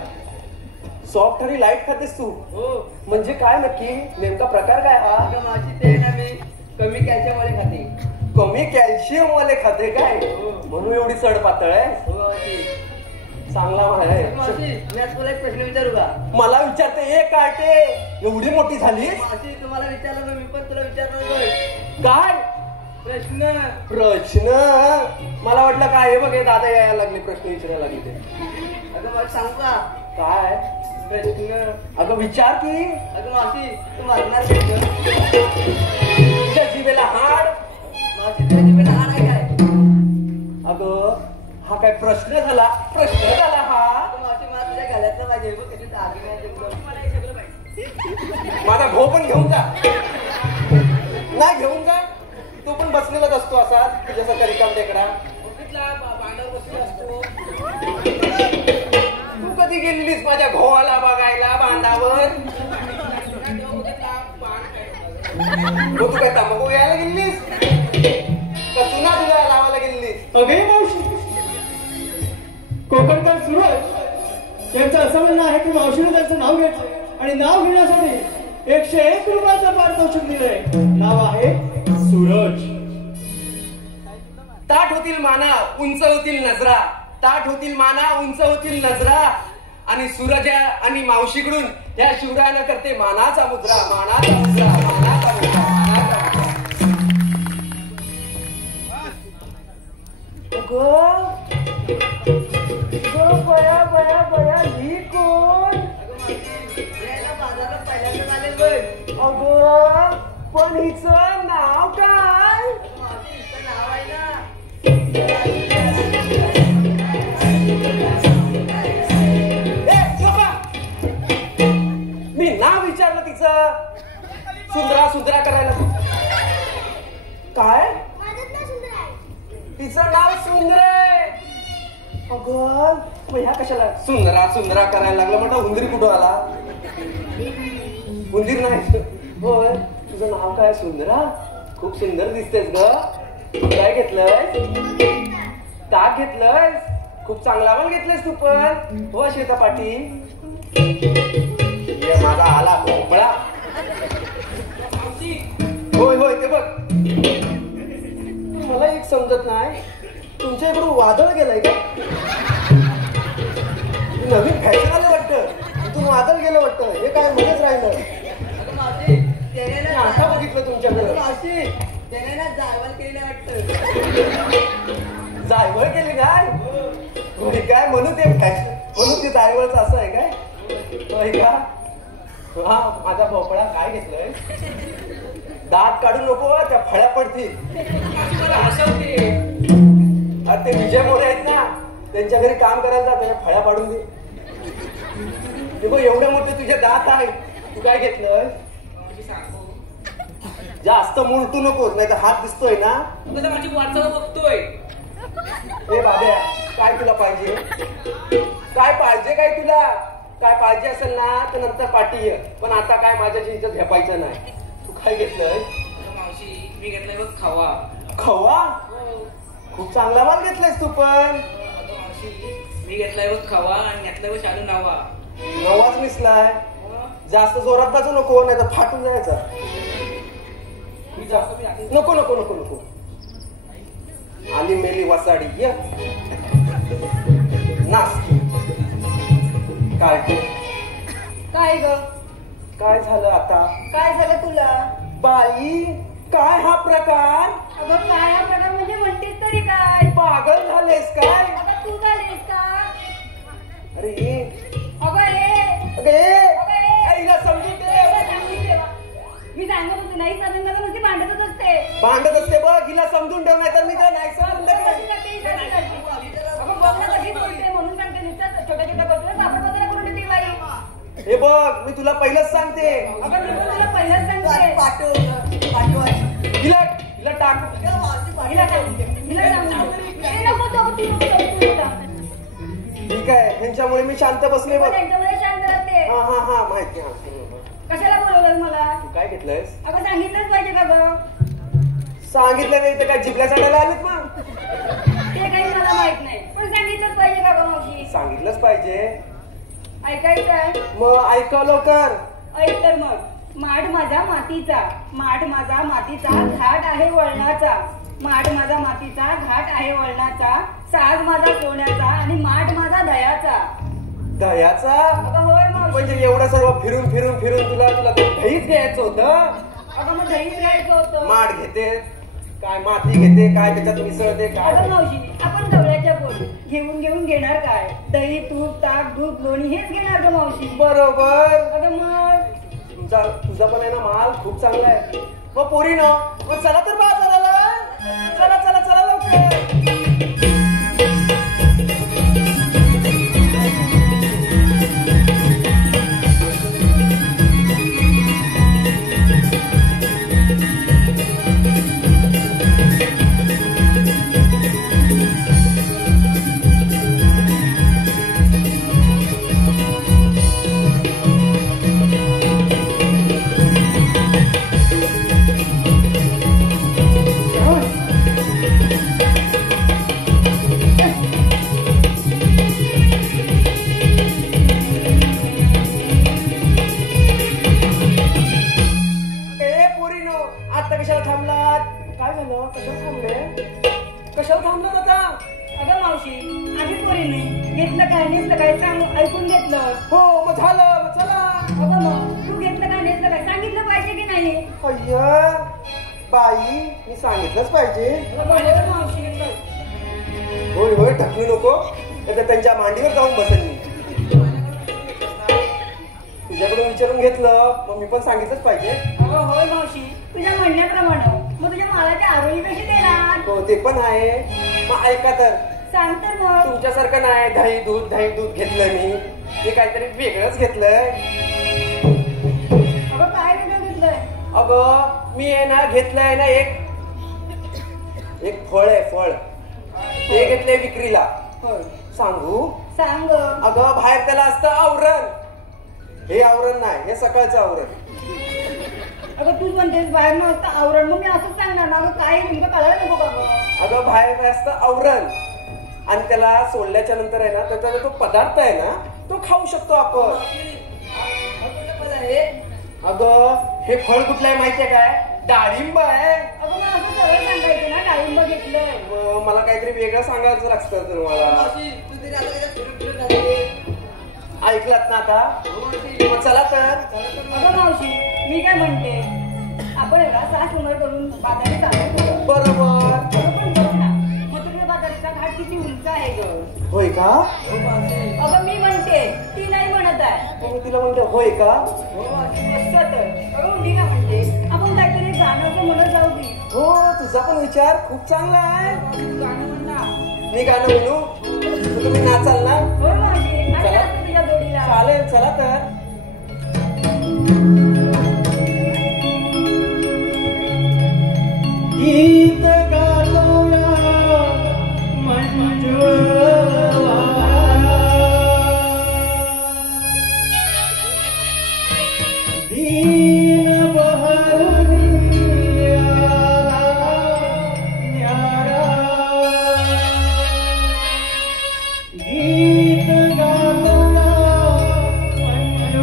सॉफ्ट आणि लाईट खातेस तू? हो. म्हणजे काय नक्की नेमका प्रकार काय हा? अगं मावशी ते ना मी कमी कॅल्शियम वाले खाते. कमी कॅल्शियम वाले खाते काय? म्हणून एवढी सड पातळ आहे. हो मावशी. चांगला आहे. मावशी मी आज तुला एक प्रश्न विचारू का? मला विचारते एक काटे एवढी मोठी झाली? मावशी तुम्हाला विचारलं ना मी पण तुला विचारलं. काय प्रश्न? प्रश्न? मला वाटलं काय हे बघ हे दादा यायला लागले प्रश्न विचारायला लागले ते. अगं मावशी सांगू का? काय प्रश्न? अगं विचार की. अगं मावशी तू मारणार प्रश्न? तुझ्या जिभेला हाड? मावशी तुझ्या जिभेला हाड आहे काय? अगं हा काय प्रश्न झाला? प्रश्न झाला हा? अगं मावशी मला तुझ्या गळ्यातलं पाहिजे बघ कधी आधी नाही माझा घो पण घेऊन जा. नाही घेऊन जा. तो पण बसलेलाच असतो असा तुझ्यासारखा रिकाम टेकडा. तू कधी गेलेलीस माझ्या घोवाला बघायला बांधावर? तू काय तंबाखू घ्यायला गेलीस का तुला लावायला गेलेलीस? अगे मावशी कोकणकर सुरू आहे. त्यांचं असं म्हणणं आहे की मावशीने त्यांचं नाव घेतलं आणि नाव घेण्यासाठी 101 रुपयाचं पारितोषिक दिलंय. नाव आहे सूरज. ताठ होतील माना उंच होतील नजरा, ताठ होतील माना उंच होतील नजरा, आणि सूरज आणि मावशीकडून या शिवरायानं करते मानाचा मुद्रा, मानाचा मुद्रा, मानाचा मुद्रा, मानाचा मुद्रा. बया बया बया ही कोण? बाजारात पहिल्यांदा आलेल बघ. अगं पण हिचं नाव काय? हिचं नाव आहे ना मी नाव विचारलं तिचं. सुंदरा सुंदरा करायला काय? तिचं नाव सुंदर आहे. अगं मग ह्या कशाला सुंदरा सुंदरा करायला लागलं? म्हटलं उंदीर कुठं आला? उंदीर नाही. होय तुझं नाव काय? सुंदरा. खूप सुंदर दिसतेस ग. काय घेतलंय? ताक घेतलंय? खूप चांगला माल घेतलंयस तू पण. हो श्वेता पाटील. माझा आला भोपळा. होय होय ते बघ. मला एक समजत नाही, तुमच्या इकडून वादळ गेलंय का? नवीन फॅशन आलं वाटतं. इथून वादळ गेलं वाटतं. हे काय मध्येच राहिलं. आता बघितलं तुमच्याकडे. जायवळ केलं वाटतं. जायवळ केली काय? होय काय? म्हणून ते फॅशन, म्हणून ते जायवळचं असं आहे काय? होय का? हा माझा भोपळा. काय घेतलंय? दात काढू नको, त्या फळ्या पडतील. ते विजय मोरे आहेत ना, त्यांच्या घरी काम करायला जात, त्या फळ्या पाडून दे. एवढे मोठे तुझे दात आहेत. तू काय घेतलंय? जास्त मुलटू नकोस, नाही तर हात दिसतोय ना. माझी वाचा बघतोय. हे बाब्या काय तुला पाहिजे? काय पाहिजे काय तुला? काय पाहिजे असेल ना तर नंतर पाठी ये, पण आता काय माझ्याची इज्जत झेपायचं नाही. तू काय घेतलंय? मावशी मी घेतलाय बघ खवा. खवा? खूप चांगला माल घेतलायस तू पण. मावशी मी घेतलाय बघ खवा आणि घेतलाय बघ शालू नावा. नवाच मिसलाय. जास्त जोरात बाजू नको, नाही तर फाटून जायचा. नको नको नको नको. आली मेली वसाडी ये नास. काय तू? काय ग? काय झालं आता? काय झालं तुला? बाई काय हा प्रकार? अगं काय हा प्रकार म्हणजे म्हणतेस तरी काय? पागल झालेस काय? अगं तू झालीस का? अरे अगं आईला समजून दे. मी सांगत होते नाही सांगून मला नुसती भांडतच असते. भांडत असते बघ. हिला समजून ठेव, नाही तर मी तर नाही समजून अगं बघ ना कधीच बोलते म्हणून सांगते. नुसतं छोट्या छोट्या गोष्टीला पापड वगैरे करून देते बाई. हे बघ मी तुला पहिलंच सांगते. अगं मी पण तुला पहिलंच सांगते. हिला टाक. हिला सांगू नको तो ती नको. ठीक आहे, ह्यांच्यामुळे मी शांत बसले बघ. त्यांच्यामुळे शांत राहते. हा हा हा माहिती. हा कशाला बोलवलं मला? तू काय घेतलंयस? अगं सांगितलंच पाहिजे का ग? सांगितलं नाही तर काय जिबल्या चढायला आलेत मग? ते काही मला माहित नाही, पण सांगितलंच पाहिजे का ग मावशी? सांगितलंच पाहिजे. ऐकायचंय? मग ऐका लवकर. ऐक तर मग. माठ माझा मातीचा, माठ माझा मातीचा, घाट आहे वळणाचा. माठ माझा मातीचा, घाट आहे वळणाचा. साज माझा सोन्याचा आणि माठ माझा दयाचा. दह्याचा? अगं होय मावशी. म्हणजे एवढं सर्व फिरून फिरून फिरून तुला दहीच घ्यायचं होतं? अगं मग दहीच घ्यायचं होतं. माठ घेते काय, माती घेते काय, त्याच्यात मिसळते अगं काय? मावशी आपण गवळ्याच्या पोटी घेऊन घेऊन घेणार काय? दही, तूप, ताक, दूध, लोणी हेच घेणार ग मावशी. बरोबर. अगं मग तुझा पण आहे ना माल खूप चांगला आहे. मग पोरी ना मग चला तर बाजाराला. चला चला चला लवकर. काय झालं? कशावर थांबले? कशावर थांबलं आता? अगं मावशी आधी पोरीने घेतलं काय नेसलं काय सांग ऐकून घेतलं. हो मग झालं, मग चला. अगं मग तू घेतलं काय नेसलं काय सांगितलं पाहिजे की नाही? अय्या बाई, मी सांगितलंच पाहिजे. बरोबर मावशी. होय होय ढकलू नको, तर त्यांच्या मांडीवर जाऊन बसेल मी. तुझ्याकडून विचारून घेतलं मग मी पण सांगितलंच पाहिजे. अगं होय मावशी, तुझ्या म्हणण्याप्रमाणे मग तुझ्या मालाची आरोळी कशी देणार? हो ते पण आहे. मग ऐका तर, सांग तर मग. तुमच्यासारखं नाही दही दूध घेतलं मी काहीतरी वेगळंच घेतलंय. अगं काय वेगळं घेतलंय? अगं मी आहे ना घेतलंय ना एक फळ आहे, फळ ते घेतलंय विक्रीला. होय सांगू? सांग. अगं बाहेर त्याला असतं आवरण, हे आवरण नाही, हे सकाळचं आवरण. अगं तूच म्हणतेस बाहेर नसतं आवरण, मग मी असंच सांगणार ना. अगं काय नेमकं कळायला नको का गं? अगं बाहेर असतं आवरण आणि त्याला सोडल्याच्या नंतर आहे ना त्याचा जो पदार्थ आहे ना तो खाऊ शकतो आपण. अगं हे फळ कुठलं आहे माहितीये काय? डाळिंब आहे. अगं मग असं सगळं सांगायचं ना डाळिंब घेतलंय. मग मला काहीतरी वेगळं सांगायचं लागतं तुम्हाला. ऐकलात ना आता? मग चला तर. अगं मावशी मी काय म्हणते, आपण एवढा 6 उमर करून बाजारी चालू. बरोबर. पण बघ ना मथुरा बाजारीचा घाट किती उंच आहे ग. होय का? अगं मी म्हणते, ती नाही म्हणत आहे. मग तिला म्हणते होय का? मस्त तर. अगं मी काय म्हणते, आपण काहीतरी गाणं म्हणत जाऊ की. हो तुझा पण विचार खूप चांगला आहे. गाणं म्हण ना. मी गाणं म्हणू, तुम्ही नाचाल ना? हो मावशी, आणि असं तुझ्या जोडीला. चालेल, चला तर. गीत गातोया मंजुळा, दीन बहरुनी आला न्यारा. गीत गातोया मंजुळा,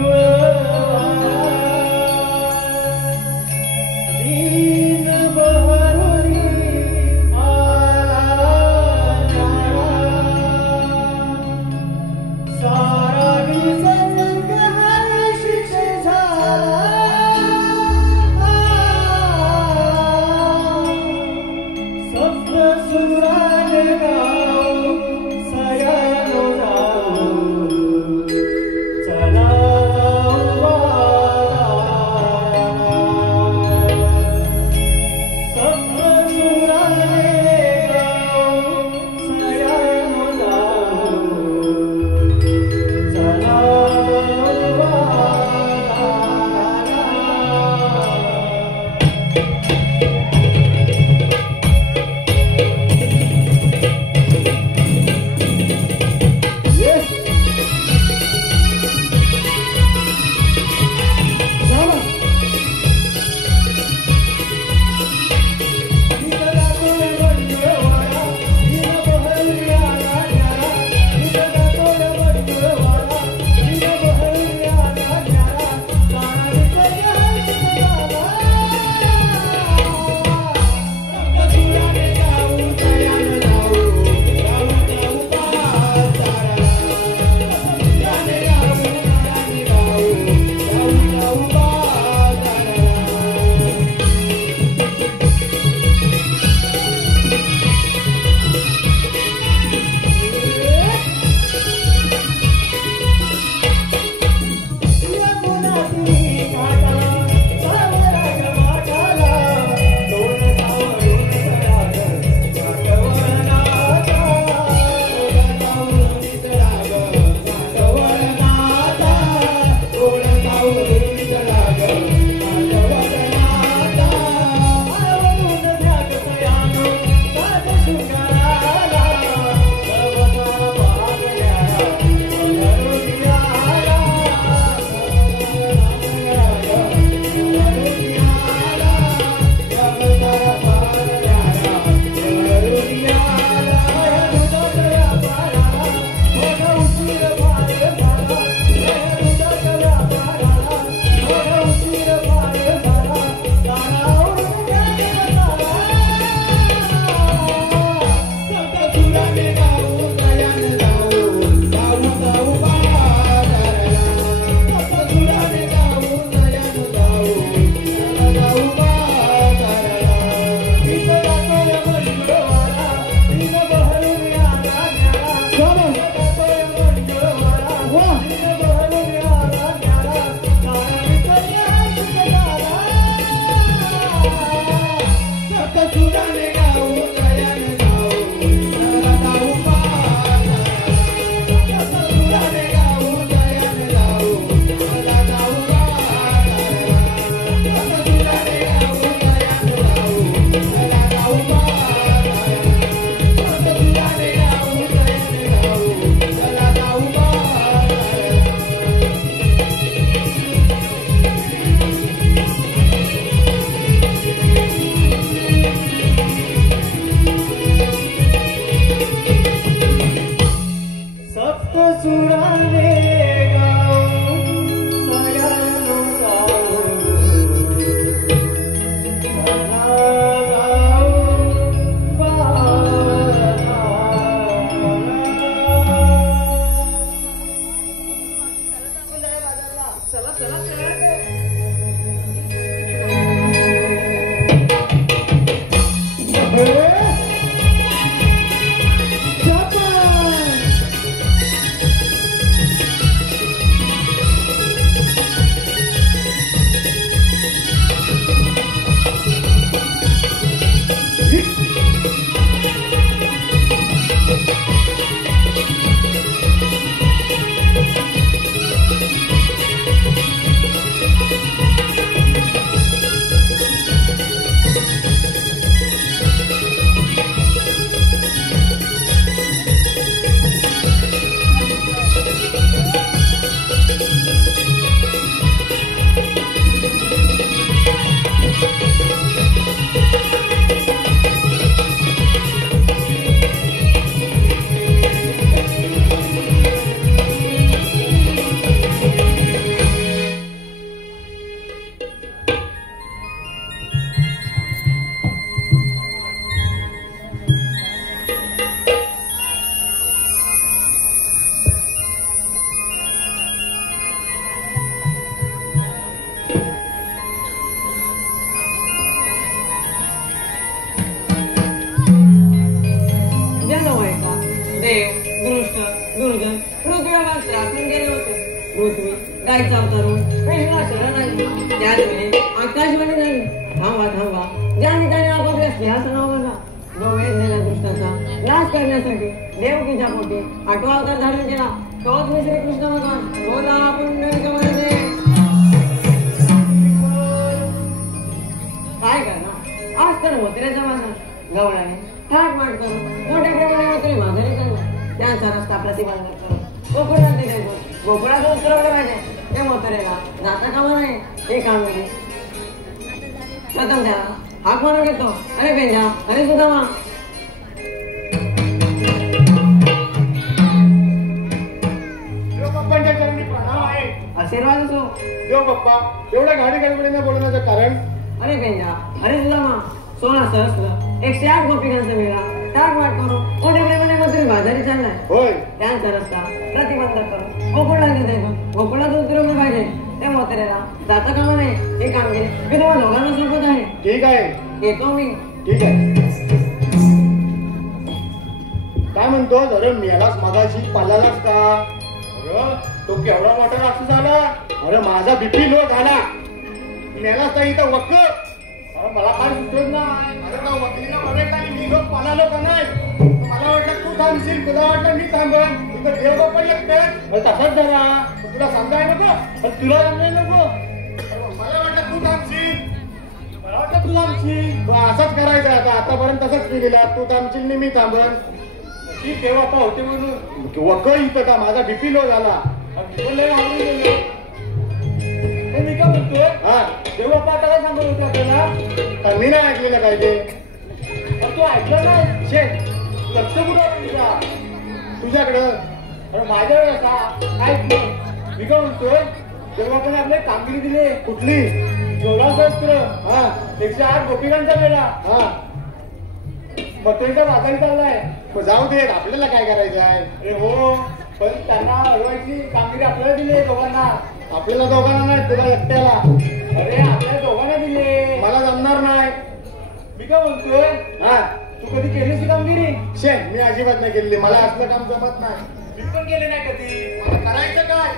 गायचा अवतारून पहिला शरण आली त्याचवेळी आकाशवाणी झाली थांबा थांबा ज्या ठिकाणी आपापल्या स्नेहासनावर गोवेधलेल्या दृष्टाचा नाश करण्यासाठी देवकीच्या पोटी आठवा अवतार धारण केला तोच मी श्रीकृष्ण भगवान बोला पुंडलिकवरदे. काय करणार आज तर मोत्र्याचा बाजार गवळाने थाट माट करून मोठ्या प्रमाणे मोत्री माघारी काढला त्यांचा रस्ता प्रतिबंधित करून गोकुळात द्यायचो गोकुळात उतरवलं पाहिजे त्या मोतरेला जाता कामा नाही हे कामगिरी प्रथम त्याला हाक मारून घेतो. अरे बेंजा अरे सुदामा देवबाप्पांच्या चरणी प्रणाम आहे. आशीर्वाद असो. देवबाप्पा एवढ्या गाडी गडबडीने बोलण्याचं कारण? अरे बेंजा अरे सुदामा 16 सहस्र 108 गोपिकांचा मेळा ताट वाट करून मोठ्या प्रेमाने मधुरी बाजारी चाललाय. होय त्यांचा रस्ता प्रतिबंध करून गोकुळला जायचं गोकुळात उतरवलं पाहिजे त्या मोत्र्याला जाता कामा नाही ही कामगिरी मी तुम्हाला दोघांना सोबत आहे. ठीक आहे येतो मी. ठीक आहे. काय म्हणतो अरे मेलास मगाशी पालालास का? अरे तो केवढा मोठा राक्षस झाला. अरे माझा बीपी लो झाला. मेलास तर इथं वक्क. अरे मला काय सुचत नाही. अरे का वकिलीला बघायला काय मी लोक पालालो का नाही. मला वाटलं तू थांबशील तुला वाटलं मी थांबन इथं देवबाप्पा एकटे तसाच झाला. तुला समजाय नको तुला समजाय नको. मला वाटलं तू थांबशील मला वाटलं तू थांबशील. तो असंच करायचं आता आतापर्यंत तसंच गेला. तू थांबशील मी थांबन. ती देवबाप्पा होते म्हणून वक इथं का माझा बीपी लो झाला. मी काय म्हणतोय हा देवबाप्पा आता काय सांगत होते आपल्याला मी नाही ऐकलेलं काय ते. तू ऐकलं नाही शेठ लक्ष कुठं तुझ्याकडं. माझ्याकडे असा काय मी काय म्हणतोय देवबाप्पाने आपल्याला कामगिरी दिली. कुठली? 16 सहस्त्र हा 108 गोपिकांचा मेळा हा मथुरेच्या बाजारी चाललाय. जाऊ दे आपल्याला काय करायचं आहे. अरे हो पण त्यांना अडवायची कामगिरी आपल्याला दिली दोघांना. आपल्याला दोघांना नाही तुला एकट्याला. अरे आपल्याला दोघांना दिले. मला जमणार नाही. मी काय बोलतोय हा तू कधी केलीस कामगिरी? शे मी अजिबात नाही केलेली. मला असलं काम जमत नाही. मी पण केले नाही कधी. मला करायचं काय?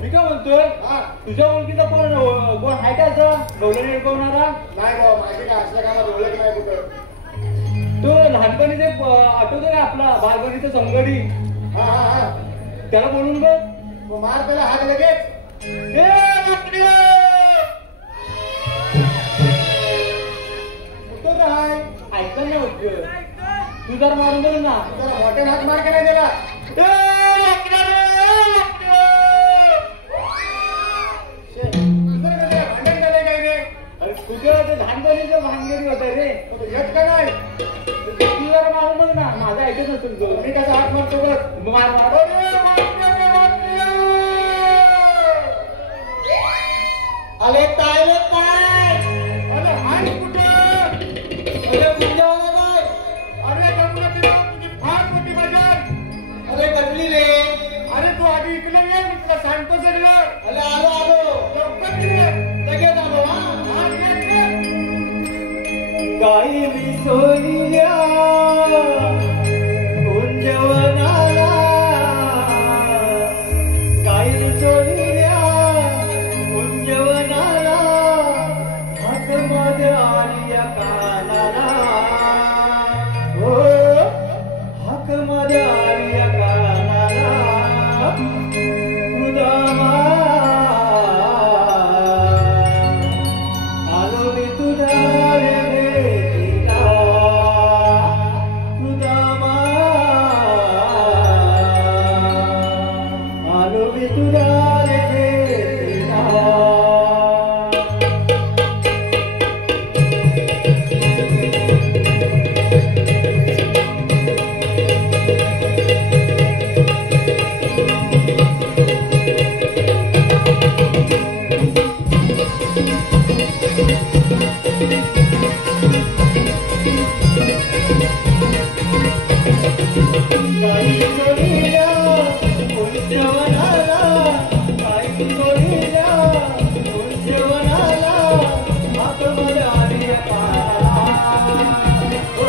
मी काय म्हणतोय हा तुझ्या ओळखीचा कोण आहे का असं डोळे अडकवणारा? नाही बाबा माझी काय असल्या कामात ओळख नाही कुठं. ते आठवतो का आपला बालबनीचा संगडी हा हा हा त्याला बोलून बघ. मग मार त्याला हात लगेच. ए, लाकडी! कुठं काय ऐकलं नाही होत. तू जर मारून बघ ना. त्याला मोठे हात मार केला त्याला. ए, लाकडी रे, लाकडी! भांडण झालंय काय रे? अरे तुझ्या ते धानगडीचं भानगडी होतं रे. येत का नाही? तू जरा मारून बघ ना. माझा ऐकत नसेल तो. मी कसा हात मारतो बघ. मार मार. अरे काय रे काय? अरे हाय कुठे? अरे कुठे आला काय? अरे गंगा तुझी फार मोठी मजा. अरे कसली रे? अरे तू आधी इकडे ये, मी तुला सांगतो सगळं. अरे आलो आलो. लवकर ये. लगेच आलो हा. गाई मी सोडल्या कुंजवनाला, गाई मी सोडल्या कुंजवनाला, हात मध्ये आलिया कानाला, हो हात मध्ये आलिया कानाला, मुदामा आलो मी तुझ्या भेटीला, मुदामा आलो मी तुझ्या भेटीला. गाई सोडल्या कुंजवनाला, गाई सोडल्या कुंजवनाला, हात मध्ये आलिया कानाला, हो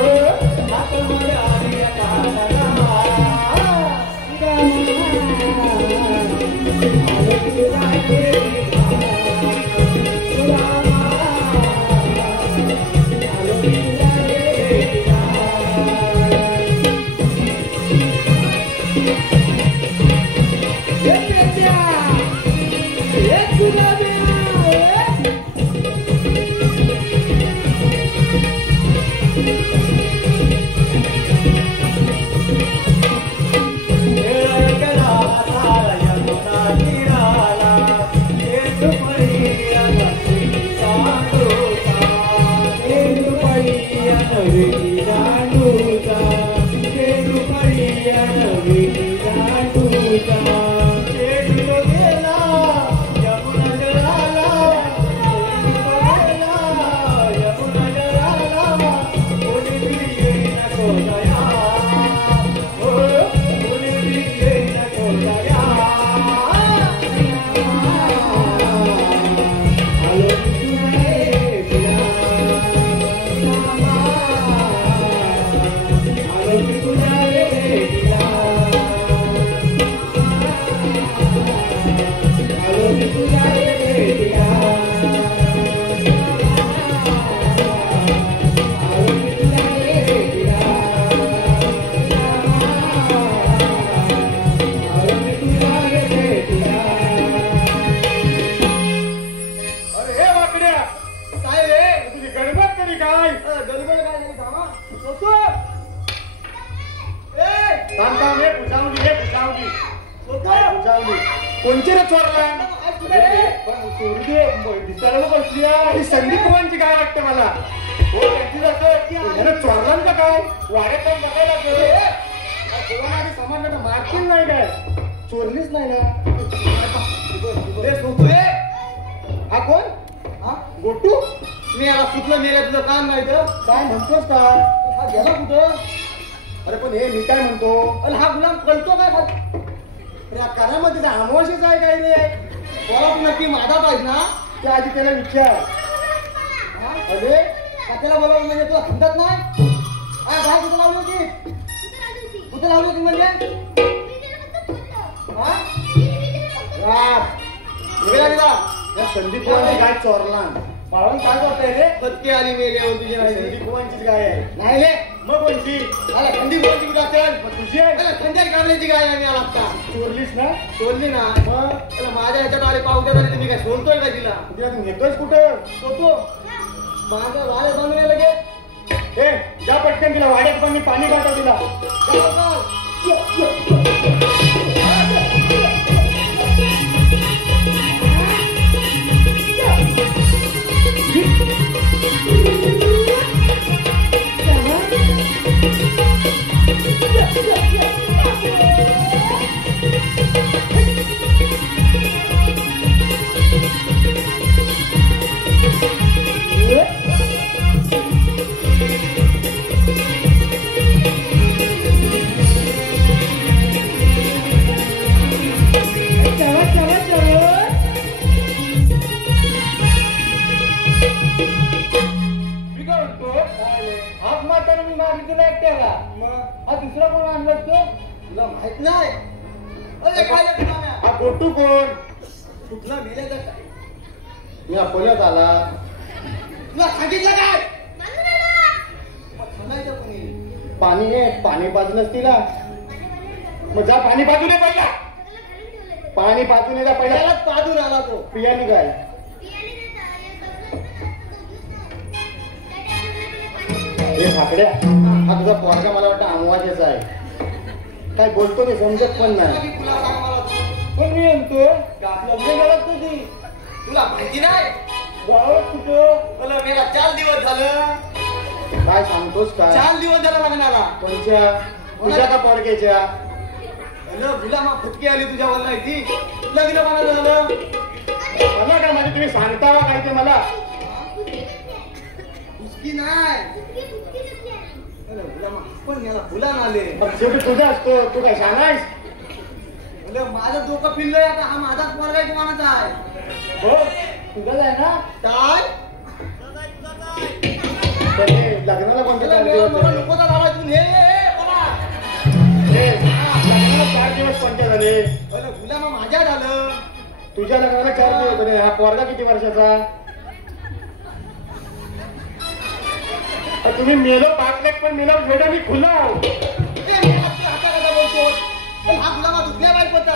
हात मध्ये आलिया कानाला, कोणची रे चोरला? दिसायला बसली संदीप पवारची काय वाटतं मला. हो त्यांची जातं चोरला का काय? वाड्यात जाऊन बघायला लागलो. समाजाला मारतील नाही काय? चोरलीच नाही ना. हा कोण? हा गोटू? मी याला कुठलं मेल्या तुझं काम नाही तर काय म्हणतोस का? हा गेला कुठं? अरे पण हे मी काय म्हणतो, अरे हा गुलाम कळतो काय? या करामध्ये अमावस्येच आहे काय रे? मला नक्की माझा पाहिजे ना. त्या आधी त्याला विचार. अरे त्याला बोलावलं म्हणजे तुला समजत नाही. बाहेर कुठं लावली होती? कुठं लावली होती म्हणजे? या संदीप गाय चोरला. बाळून काय करताय रे? बदके आली मेले तुझी संदीप पवारचीच गाय आहे. नाही रे मग कोणची मला थंडी कोणती कुठं असेल मग तुझी आहे मला थंडी काढण्याची गाय आणि आला आता चोरलीस ना सोडली ना मग त्याला माझ्या ह्याच्यात आले पावत्या झाली तुम्ही काय सोडतोय का तिला तिला नेतोयस कुठं सोडतो माझ्या वाले बनवले लगेच ए जा पटकन तिला वाड्यात पण मी पाणी पाठव तिला हात मारताना मी मारली तुला एकट्याला हा दुसरा कोण आणलास तो तुला माहित नाही अरे काय हा गोटू कोण कुठला मेल्याचा काय मी अकोल्यात आला तुला सांगितलं काय मग सांगायचं कोणी पाणी आहे पाणी पाजूनच तिला मग जा पाणी पाजू दे पहिला पाणी पाजून ये जा पहिला त्यालाच पाजून आला तो पियाली काय हे फाकड्या हा तुझा पोरगा मला वाटतं आमवाजाचा आहे काय बोलतो ते समजत पण नाही तुला सांग मला तू. पण मी म्हणतो लग्न गेलात तुझी तुला माहिती नाही गावात कुठं मला मेला 4 दिवस झालं काय सांगतोस का 4 दिवस झालं लग्नाला कोणच्या तुझ्या का पोरग्याच्या अरे गुलामा फुटकी आली तुझ्या वल्ला ती लग्न मला झालं मला काय म्हणजे तुम्ही सांगता वा काय ते मला फुटकी नाही अरे गुलामा पण याला फुलान आले मग शेवटी तुझा असतो तू काय सांगायस अरे माझं डोकं फिरलंय आता हा माझाच पोरगा आहे कोणाचा आहे हो तुझाच आहे ना काय पण हे लग्नाला कोणते चार दिवस मला झाले? नकोचा झाला तू हे बोला हे, लग्नाला 4 दिवस कोणते झाले अरे गुलामा माझ्या झालं तुझ्या लग्नाला 4 दिवस झाले हा पोरगा किती वर्षाचा तुम्ही मेलो 5 लाख पण मेलो भेटा मी खुला आहो. ए, मी आता हाताला बोलतो पण हा गुलामा दुसऱ्या बायकोचा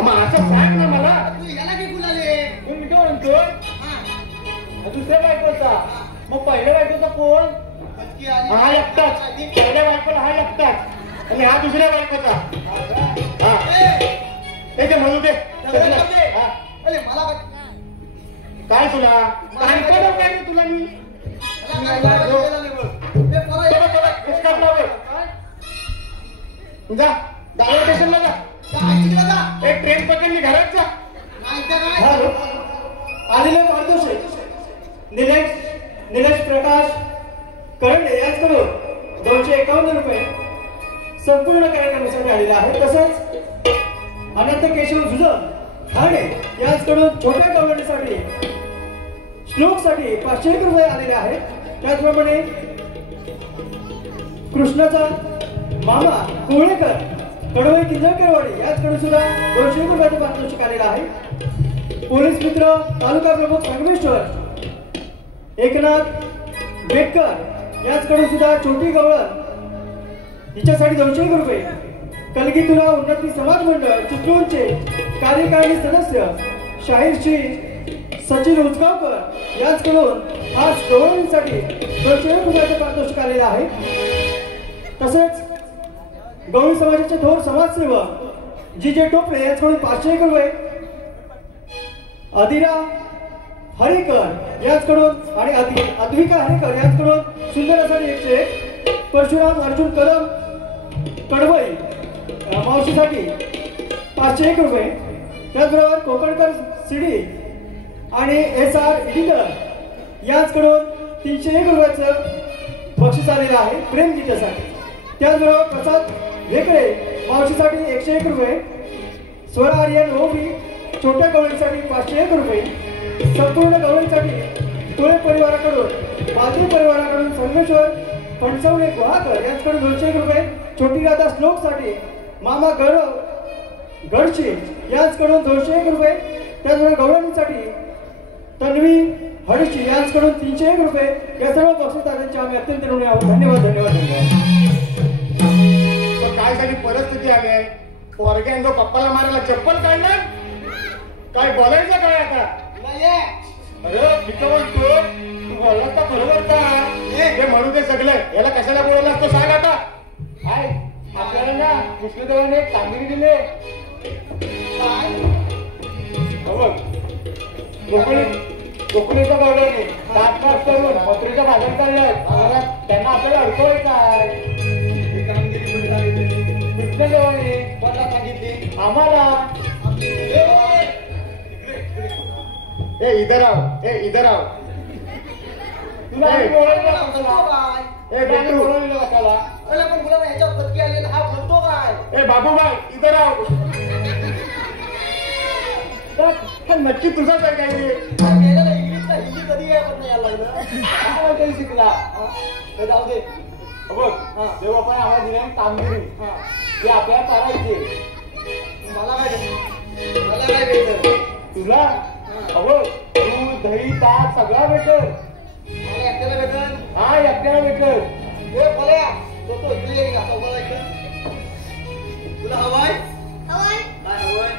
मग असं सांग ना मला तू याला की गुलाले मी काय म्हणतो हा दुसऱ्या बायकोचा मग पहिल्या बायकोचा कोण फटकी आली हा एकटाच पहिल्या बायकोला हा एकटाच आणि हा दुसऱ्या बायकोचा हा ते म्हणू दे हा. अरे मला काय तुला काय काय तुला मी जा दादर स्टेशनला जा एक ट्रेन पकडली घरात जा आलेले पारितोषिक निलेश प्रकाश करंडे यांच्याकडून 251 रुपये संपूर्ण कार्यक्रमासाठी आलेले आहेत. तसंच अनंत केशव जुजम ठाणे यांच्याकडून छोट्या गवळणीसाठी श्लोकसाठी 501 रुपये आलेले आहेत. त्याचप्रमाणे कृष्णाचा मामा कोळेकर कडवई किंजळकरवाडी याचकडून सुद्धा 201 रुपयाचे पारितोषिक आलेलं आहे. पोलीस मित्र तालुका प्रमुख संगमेश्वर एकनाथ बेटकर याचकडून सुद्धा छोटी गवळण हिच्यासाठी 201 रुपये. कलगीतुरा उन्नती समाज मंडळ चिपळूणचे कार्यकारिणी सदस्य शाहीरशी सचिन उचगावकर यांच्याकडून आज गवळणीसाठी 201 रुपयाचे पारितोषिक आलेलं आहे. तसेच गवळी समाजाचे थोर समाजसेवक जी टोपले यांच्याकडून 501 रुपये. अधिरा हरिकर यांच्याकडून आणि अद्विका हरिकर यांच्याकडून सुंदरासाठी 101. परशुराम अर्जुन कदम कडवई मावशीसाठी 501 रुपये. त्याचबरोबर कोकणकर सिडी आणि SR एडिटर यांच्याकडून 301 रुपयाचं बक्षीस आलेलं आहे प्रेमगीतासाठी. त्याचबरोबर प्रसाद वेकळे मावशीसाठी 101 रुपये. स्वरा आर्यन ओबी छोट्या गवळीसाठी 501 रुपये. संपूर्ण गवळीसाठी टोळे परिवाराकडून माधुरी परिवाराकडून संगमेश्वर फणसवणे गुहाकर यांच्याकडून 201 रुपये. छोटी राधा श्लोकसाठी मामा गौरव गडशी यांच्याकडून 201 रुपये. त्याचबरोबर गवळणीसाठी तन्वी हरीश यांच्याकडून 301 रुपये या सर्व बक्षिसांचे आम्ही अत्यंत ऋणी आहोत. धन्यवाद धन्यवाद धन्यवाद. पण काय झाली परिस्थिती आली आहे, पोरग्यांनो पप्पाला मारायला चप्पल काढणार, काय बोलायचं काय आता? अरे किती बोलतो तू, बोललास का बरोबर का? हे म्हणू दे सगळं, याला कशाला बोललास तो सांग आता. काय आपल्याला ना विष्णुदेवाने एक कामगिरी दिली. कोकणीचं गौरवने ताटपाट करून मथुरेच्या भागात काढलाय. त्यांना आपल्याला अडकवलं काय? विष्णुदेवाने मला सांगितली आम्हाला. ए इधर आओ, ए इधर आओ. तुला आम्ही बोलायला ए बेटू बोलवलेलं कशाला? पण मुलाला ह्याच्या पत्की आलेला हा म्हणतो काय? ए बाबूबाई इधर आओ. नक्की तुझाच आहे काय रे? इंग्लिशला हिंदी कधी काय पण यायला लागलं कधी शिकला? तर जाऊ दे. बघ जेव्हा आपण आम्हाला दिल्या कामगिरी ती आपल्याला करायची. मला काय भेटत? तुला अहो दूध दही ताक सगळा भेटल. मला एकट्याला भेटत? हा एकट्याला भेटल. ए बोल्या तो इकडे येईल का? तुला हवाय? काय हवंय?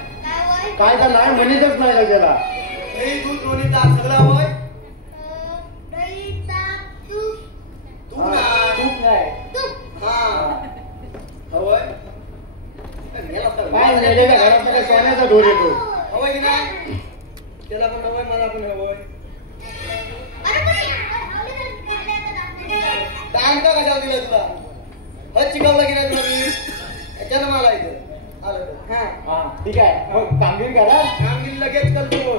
काय का नाही म्हणतच नाही त्याला. दही दूध लोणी ताक सगळं हवंय? तूप नाही. हा हवंय? काय मेलेल्या घरात सोन्याचा ढोर येतो. हवंय की नाही? त्याला पण हवंय, मला पण हवंय. बँका कशाला दिला तुला? हज शिकवलं की नाही तुला मी? याच्यानं मला इथं आलं. हा ठीक आहे मग कामगिरी करा. कामगिरी लगेच करतो.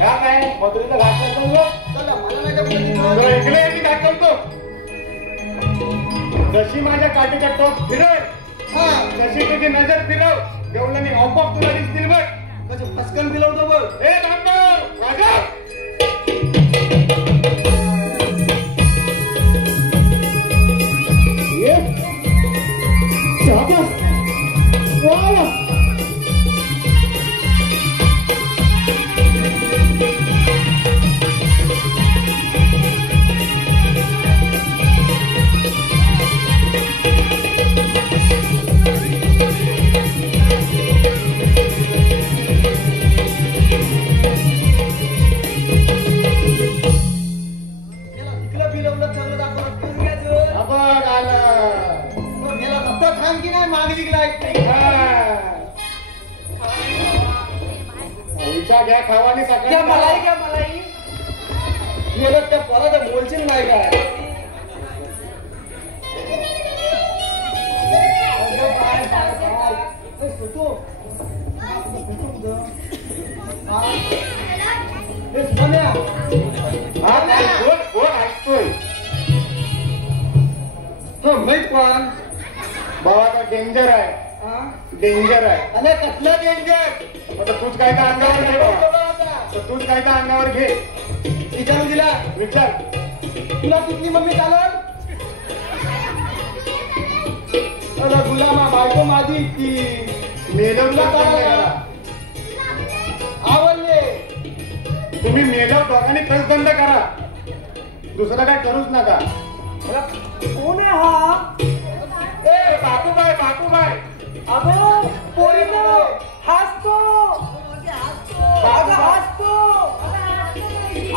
काय मथुरेचा घाट करतो. चला मला नाही इकडे मी दाखवतो. जशी माझ्या काठीच्या टोप फिरव तशी तुझी नजर फिरव, देवलाने ऑपॉप तुला दिसतील बघ. कसं फसकन फिरवतो बघ. हे रामदेव राजा घ्या खावाने क्या मलाई क्या मलाई मेरा त्या पोराचा बोलशील नाही काय? माहित कोण बाबा डेंजर आहे. डेंजर आहे. अरे कसलं डेंजर? आता तूच काय का अंगावर घे बाबा. तूच काय का अंगावर घे. विचारू दिला विचार. तुला किती मम्मी चालत? अरे गुलामा बायको माझी ती मेलवला करा. आवडले. तुम्ही मेलव दोघांनी कसबंद करा. दुसरं काय करूच नका. कोण आहे हा? ए बापूबाई बापूबाई. अगं पोरीनो हसतो. अगं हसतो.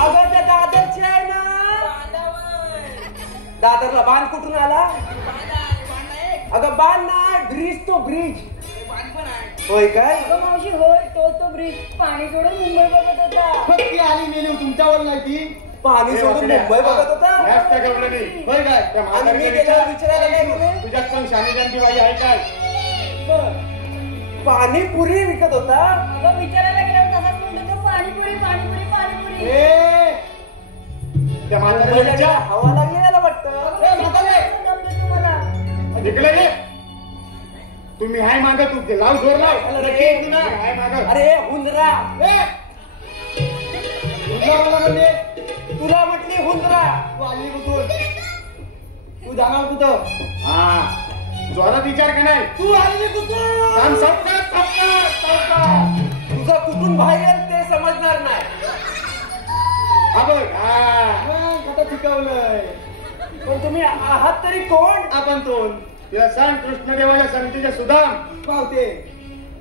अगं त्या दादरची आहे ना. दादरला बाण कुठून आला? अगं बाण नाही, ब्रिज तो ब्रिज. होय काय? अगं मावशी होय, तो ब्रिज पाणी सोडून मुंबई बघत होता. ती आली मेली तुमच्यावर नाही ती. पाणी सोडून मुंबई बघत होता. जास्त कळलं नाही. होय काय? त्या आणि मी गेल्यावर विचारायला काय गेले? तुझ्यात पण शानी जानकी बाई आहे काय? पाणीपुरी विकत होता. अगं विचारायला गेल्यावर तसाच म्हणतो तो पाणीपुरी पाणीपुरी पाणीपुरी. ए त्या म्हाताऱ्याला विचार. हवा लागली मला वाटतं. ए म्हातारे जमलं तुम्हाला. इकडे ये. तुम्ही हाय माग तू लाव जोर लाव. हाय माग. अरे हुंदरा. तुला म्हटली हुंदरा. तू आली कुठून? तू जाणार कुठं? हा जोरात विचार का नाही. तू आली कुठून? सावकाश सावकाश सावकाश. तुझं कुठून बाहेर येईल ते समजणार नाही. हा बघ हा मग आता शिकवलंय. पण तुम्ही आहात तरी कोण? आपण दोन तुला सांग कृष्णदेवाच्या संगतीचे सुदाम. पावते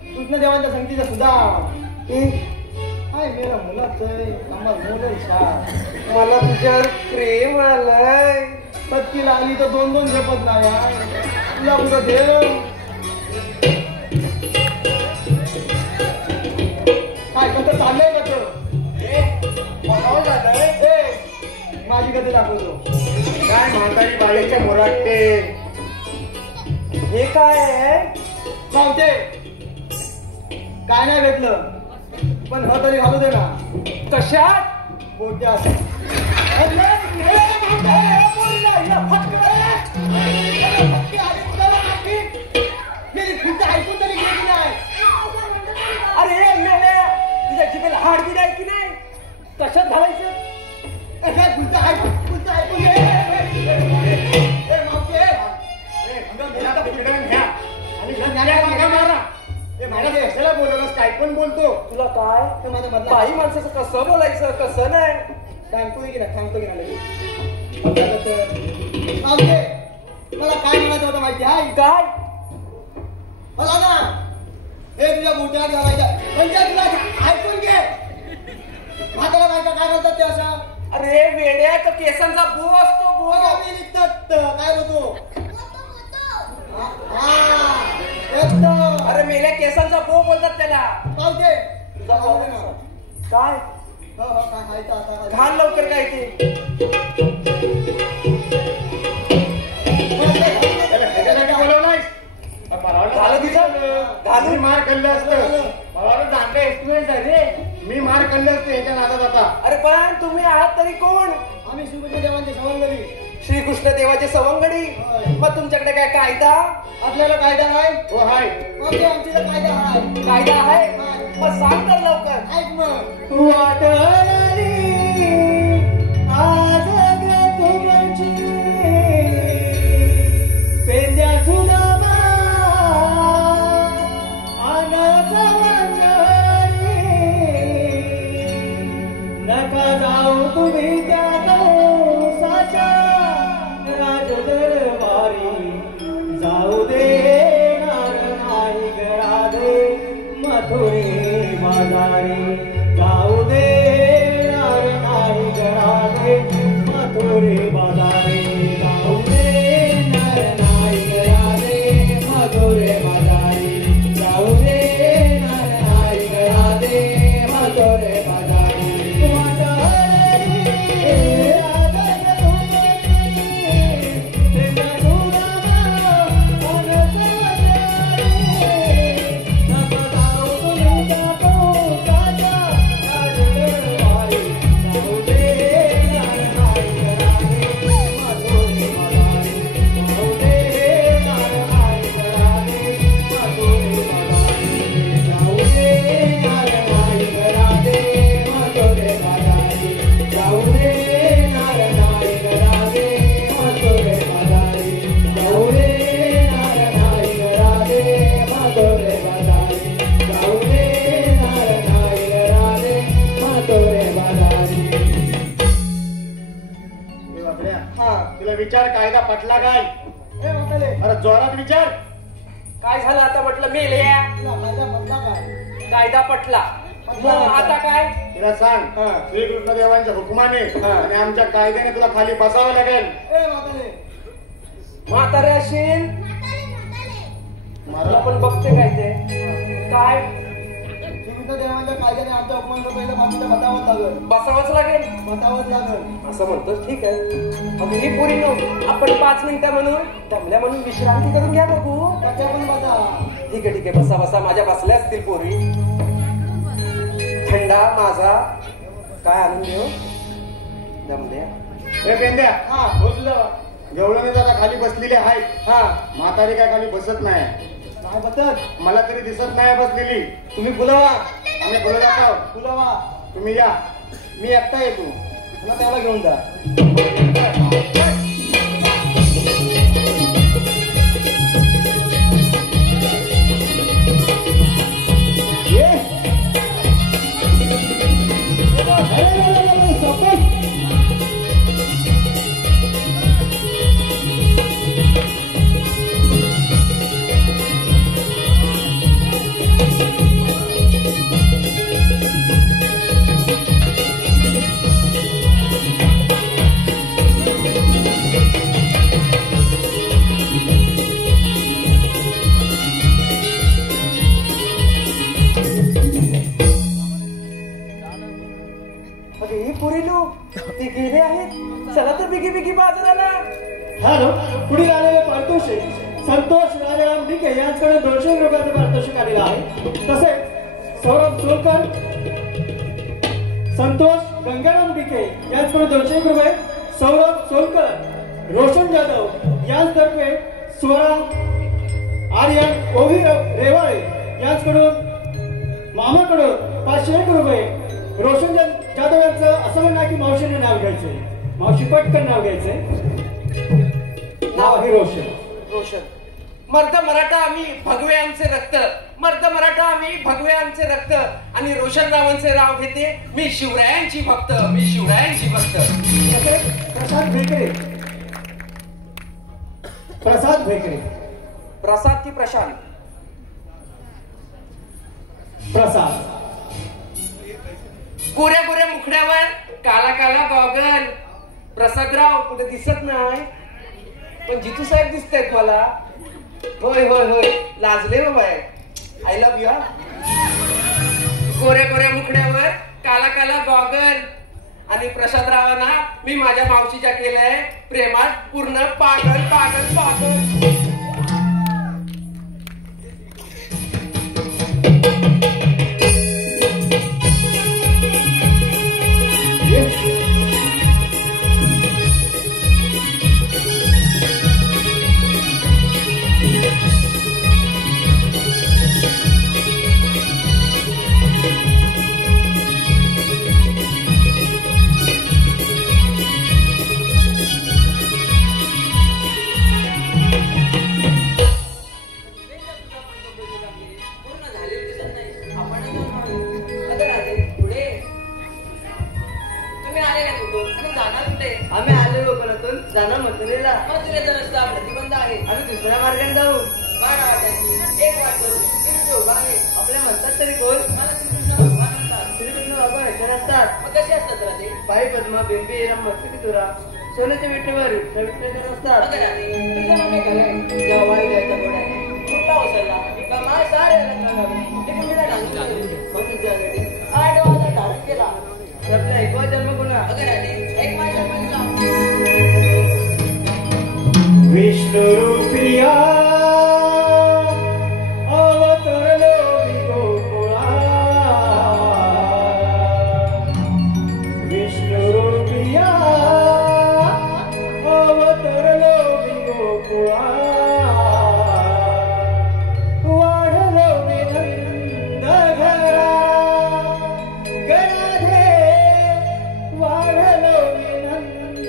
कृष्णदेवांच्या संगतीचा सुद्धा हाय मेरा मुलाच आम्हाला मुलं छान. मला तुझ्यावर प्रेम आलंय. पत्कीला आली तर 2-2 झेपत नाही तुला कुठं देव. काय कसं चाललंय का माझी कधी दाखवतो. काय म्हातारी बाळीचे मोराटे. हे काय आहे पावते. काय नाही भेटलं पण ह तरी घालू दे ना. कशात? बोट्यात. ऐकून तरी गेली नाही. अरे मेल्या तुझ्या जिभेला हाडबीड आहे की नाही? कशात घालायचं? कशाला बोलवलंस? काय पण बोलतो. तुला काय बाई माणसाचं कसं बोलायचं कसं नाही? सांगतो की नाही सांगतो की नाही. मला काय म्हणायचं होतं माहिती आहे काय? मला ना हे तुझ्या मोठ्यात घालायचं म्हणजे तुला ऐकून घे. म्हातारा बायका काय बोलतात ते असं? अरे वेड्या का केसांचा बो असतो बो. मी निघतात काय बोलतो. अरे मेल्या केसांचा बो बोलतात त्याला. पावते काय काय खायचं आता घाल लवकर काय ते. झालं तिचं घालून मार खाल्लं असतं. मला चांगला एक्सपिरियन्स आहे रे. मी मार खाल्लं असतं याच्या नादात आता. अरे पण तुम्ही आहात तरी कोण? आम्ही श्रीकृष्णदेवांचे सवंगडी. श्रीकृष्ण देवाचे सवंगडी. मग तुमच्याकडे काय कायदा? आपल्याला कायदा आहे. हो हाय. आमच्याला कायदा आहे. कायदा आहे? मग सांग तर लवकर. ऐक मग. वाटणारी आज तुमची पेंद्या सुदामा नका जाऊ तुम्ही त्या साच्या राजदरबारी. जाऊ देणार नाही घरादे मथुरे बाजारी. जाऊ देणार नाही घरादे मथुरे बाजारी. जाऊ देणार नाही घरादे मथुरे बाजारी. जाऊ देणार नाही घरादे मथुरे बाजारी. तुला विचार कायदा पटला काय? अरे जोरात विचार. काय झालं आता म्हटलं मेल्या? कायदा पटला. मग आता काय? तुला सांग श्रीकृष्णदेवांच्या हुकुमाने आणि आमच्या कायद्याने तुला खाली बसावं लागेल. म्हातारे असेल मला पण बघते काय ते काय देवांच्या कायद्याने आमच्या अपमान पहिलं बाजूला बतावंच लागल. बसावंच लागेल. बतावंच लागल असं म्हणतो. ठीक आहे. मग ही पुरी नव्हती. आपण 5 मिनिटं म्हणून दमल्या म्हणून विश्रांती करून घ्या बघू. त्याच्या पण बसा. ठीक आहे ठीक आहे. बसा बसा. माझ्या बसल्या असतील पोरी. थंडा माझा काय आणून देऊ दमल्या. हे पेंद्या बसलं गवळणी दादा खाली बसलेले आहेत. म्हातारी काय खाली बसत नाही. काय बसत मला तरी दिसत नाही बसलेली. तुम्ही बोलावा. आम्ही बोलत आहोत. बोलावा. तुम्ही या. मी एकटा येतो. मग त्याला घेऊन जा. सपोज मजुराला. हॅलो, पुढील आलेले पारितोषिक संतोष राजाराम डिके यांच्याकडे 200 रुपयाचं पारितोषिक आलेलं आहे. तसेच सौरभ सोलकर, संतोष गंगाराम डिके यांच्याकडे 201 रुपये, सौरभ सोलकर, रोशन जाधव यांतर्फे स्वरा आर्यन ओवी रेवाळे यांच्याकडून मामाकडून 501 रुपये. रोशन जाधव यांचं असं म्हणणं आहे की मावशीने नाव घ्यायचंय. मावशी पटकन नाव घ्यायचंय. नाव आहे रोशन. रोशन. मर्द मराठा आम्ही भगवे आमचे रक्त. मर्द मराठा आम्ही भगवे आमचे रक्त. आणि रोशनरावांचे राव घेते मी शिवरायांची भक्त. मी शिवरायांची भक्त. प्रसाद भेकरे. प्रसाद भेकरे. प्रसाद की प्रशांत? प्रसाद. गोऱ्या गोऱ्या मुखड्यावर काला काला गॉगल. प्रसादराव कुठे दिसत नाही पण जितू साहेब दिसतायत मला. होय होय होय लाजले बाबा. I love you. गोऱ्या गोऱ्या मुखड्यावर काला काला गॉगल. आणि प्रसादरावांना मी माझ्या मावशीच्या केलंय प्रेमात पूर्ण पागल पागल पागल. आम्ही आलो कोकणातून. जाणार मथुरेला. मथुरेचा रस्ता प्रतिबंध आहे. आम्ही दुसऱ्या मार्गाने जाऊ. बारा वाट्यांची एक वाट उभा आहे. आपल्या म्हणतात तरी कोण? श्रीकृष्ण बाबा ह्याच्या असतात. मग कसे असतात राजे? बाई पद्मा बेंबी एरम मस्तकी तुरा सोन्याच्या विटेवर विठ्ठल असतात. जेव्हा वारी द्यायचा गोड आहे कुठला ओसरला का मा सारे रंगावे आठ वाजता धाडस केला. आपला एकवा जन्म गुन्हा एक माझा जन्म विष्णु रूपिया अवतरलो मी गोकुळा. विष्णु रूपिया अवतरलो मी गोकुळा. वाढलो मी नंद घरा गणाधे. वाढलो मी नंद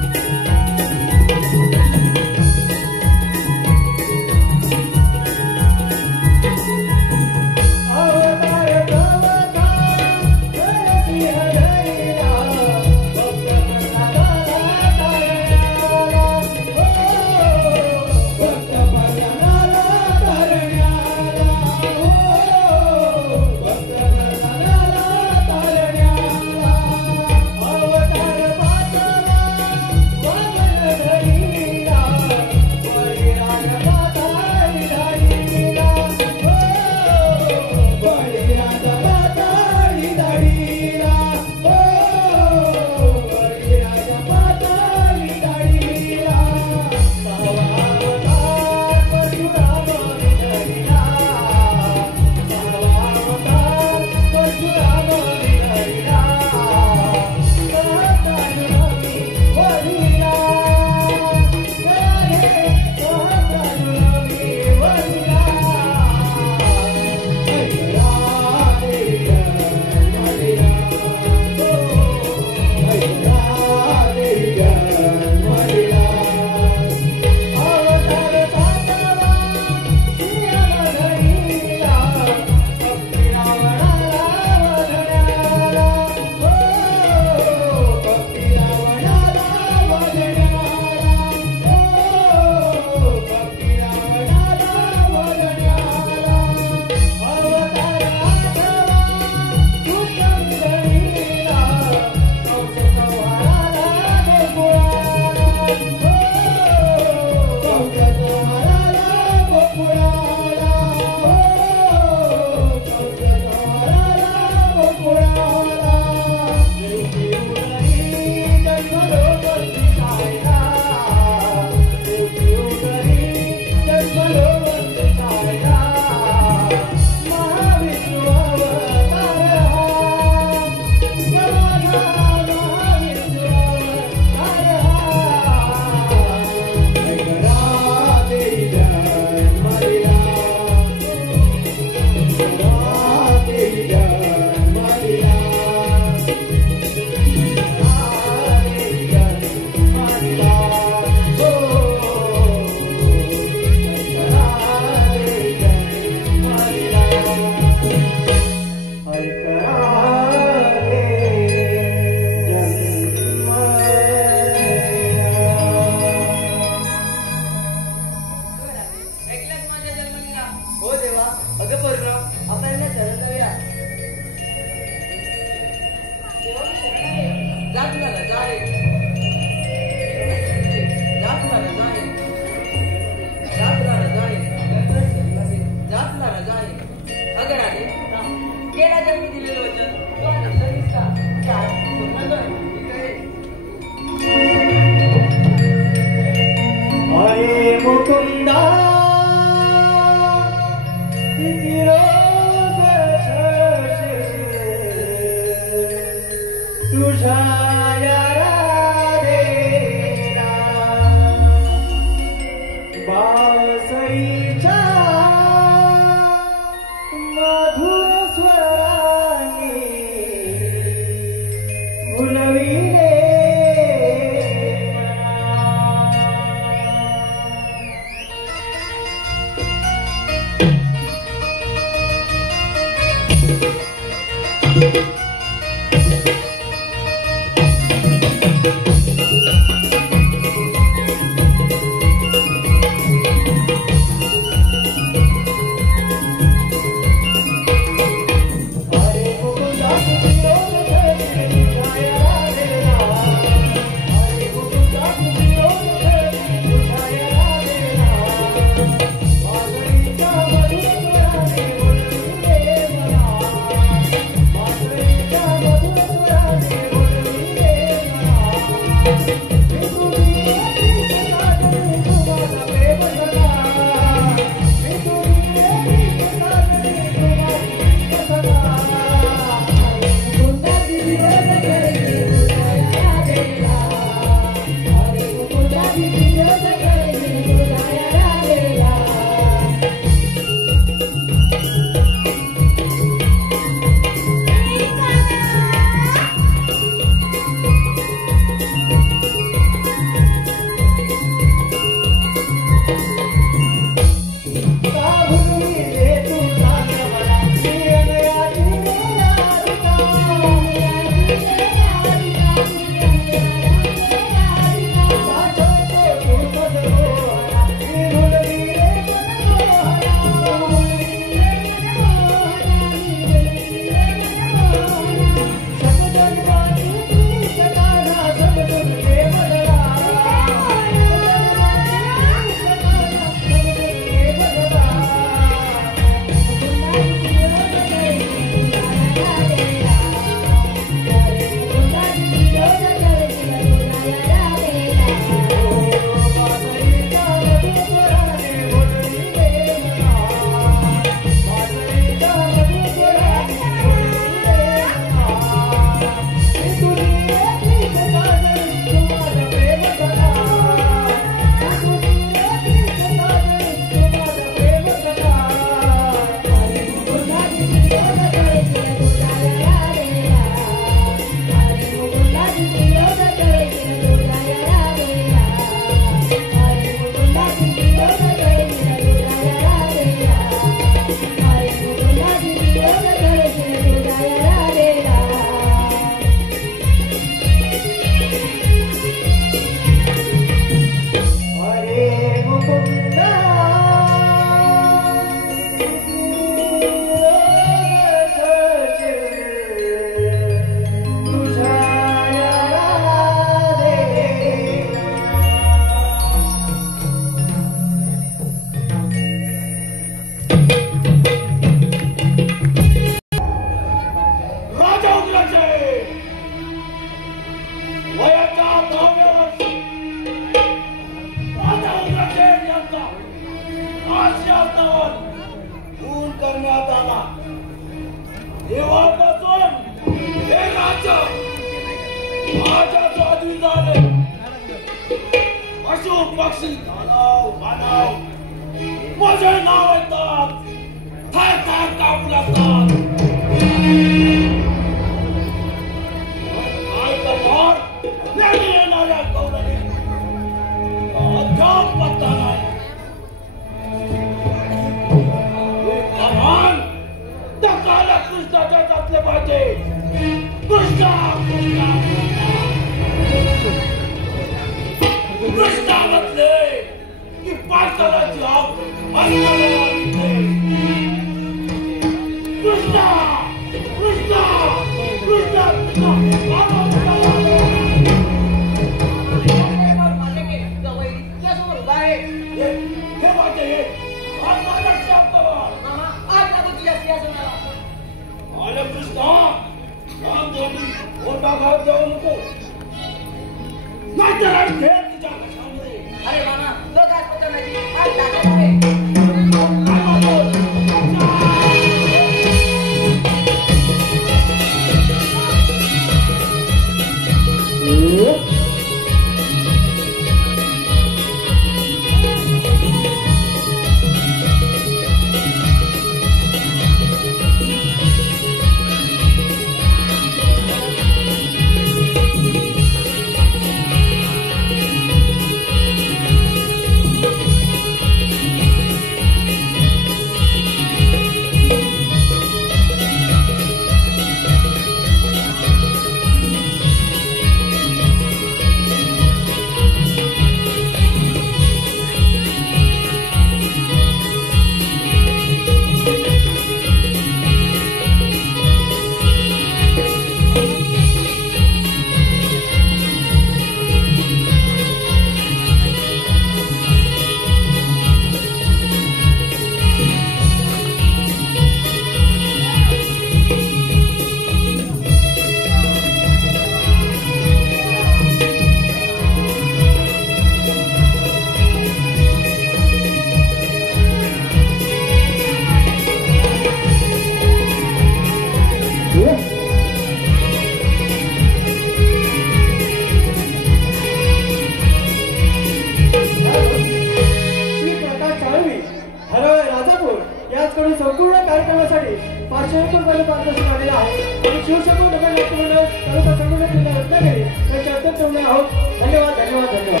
समाजकडून संपूर्ण कार्यक्रमासाठी 500 रुपये पारितोषिक आलेलं आहे आणि शिवशंकर नगर नाट्य मंडळ तालुका संघटना जिल्हा रत्नागिरी यांच्या अत्यंत ठेवले आहोत. धन्यवाद धन्यवाद धन्यवाद.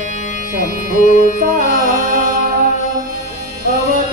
शंभूचा अवतार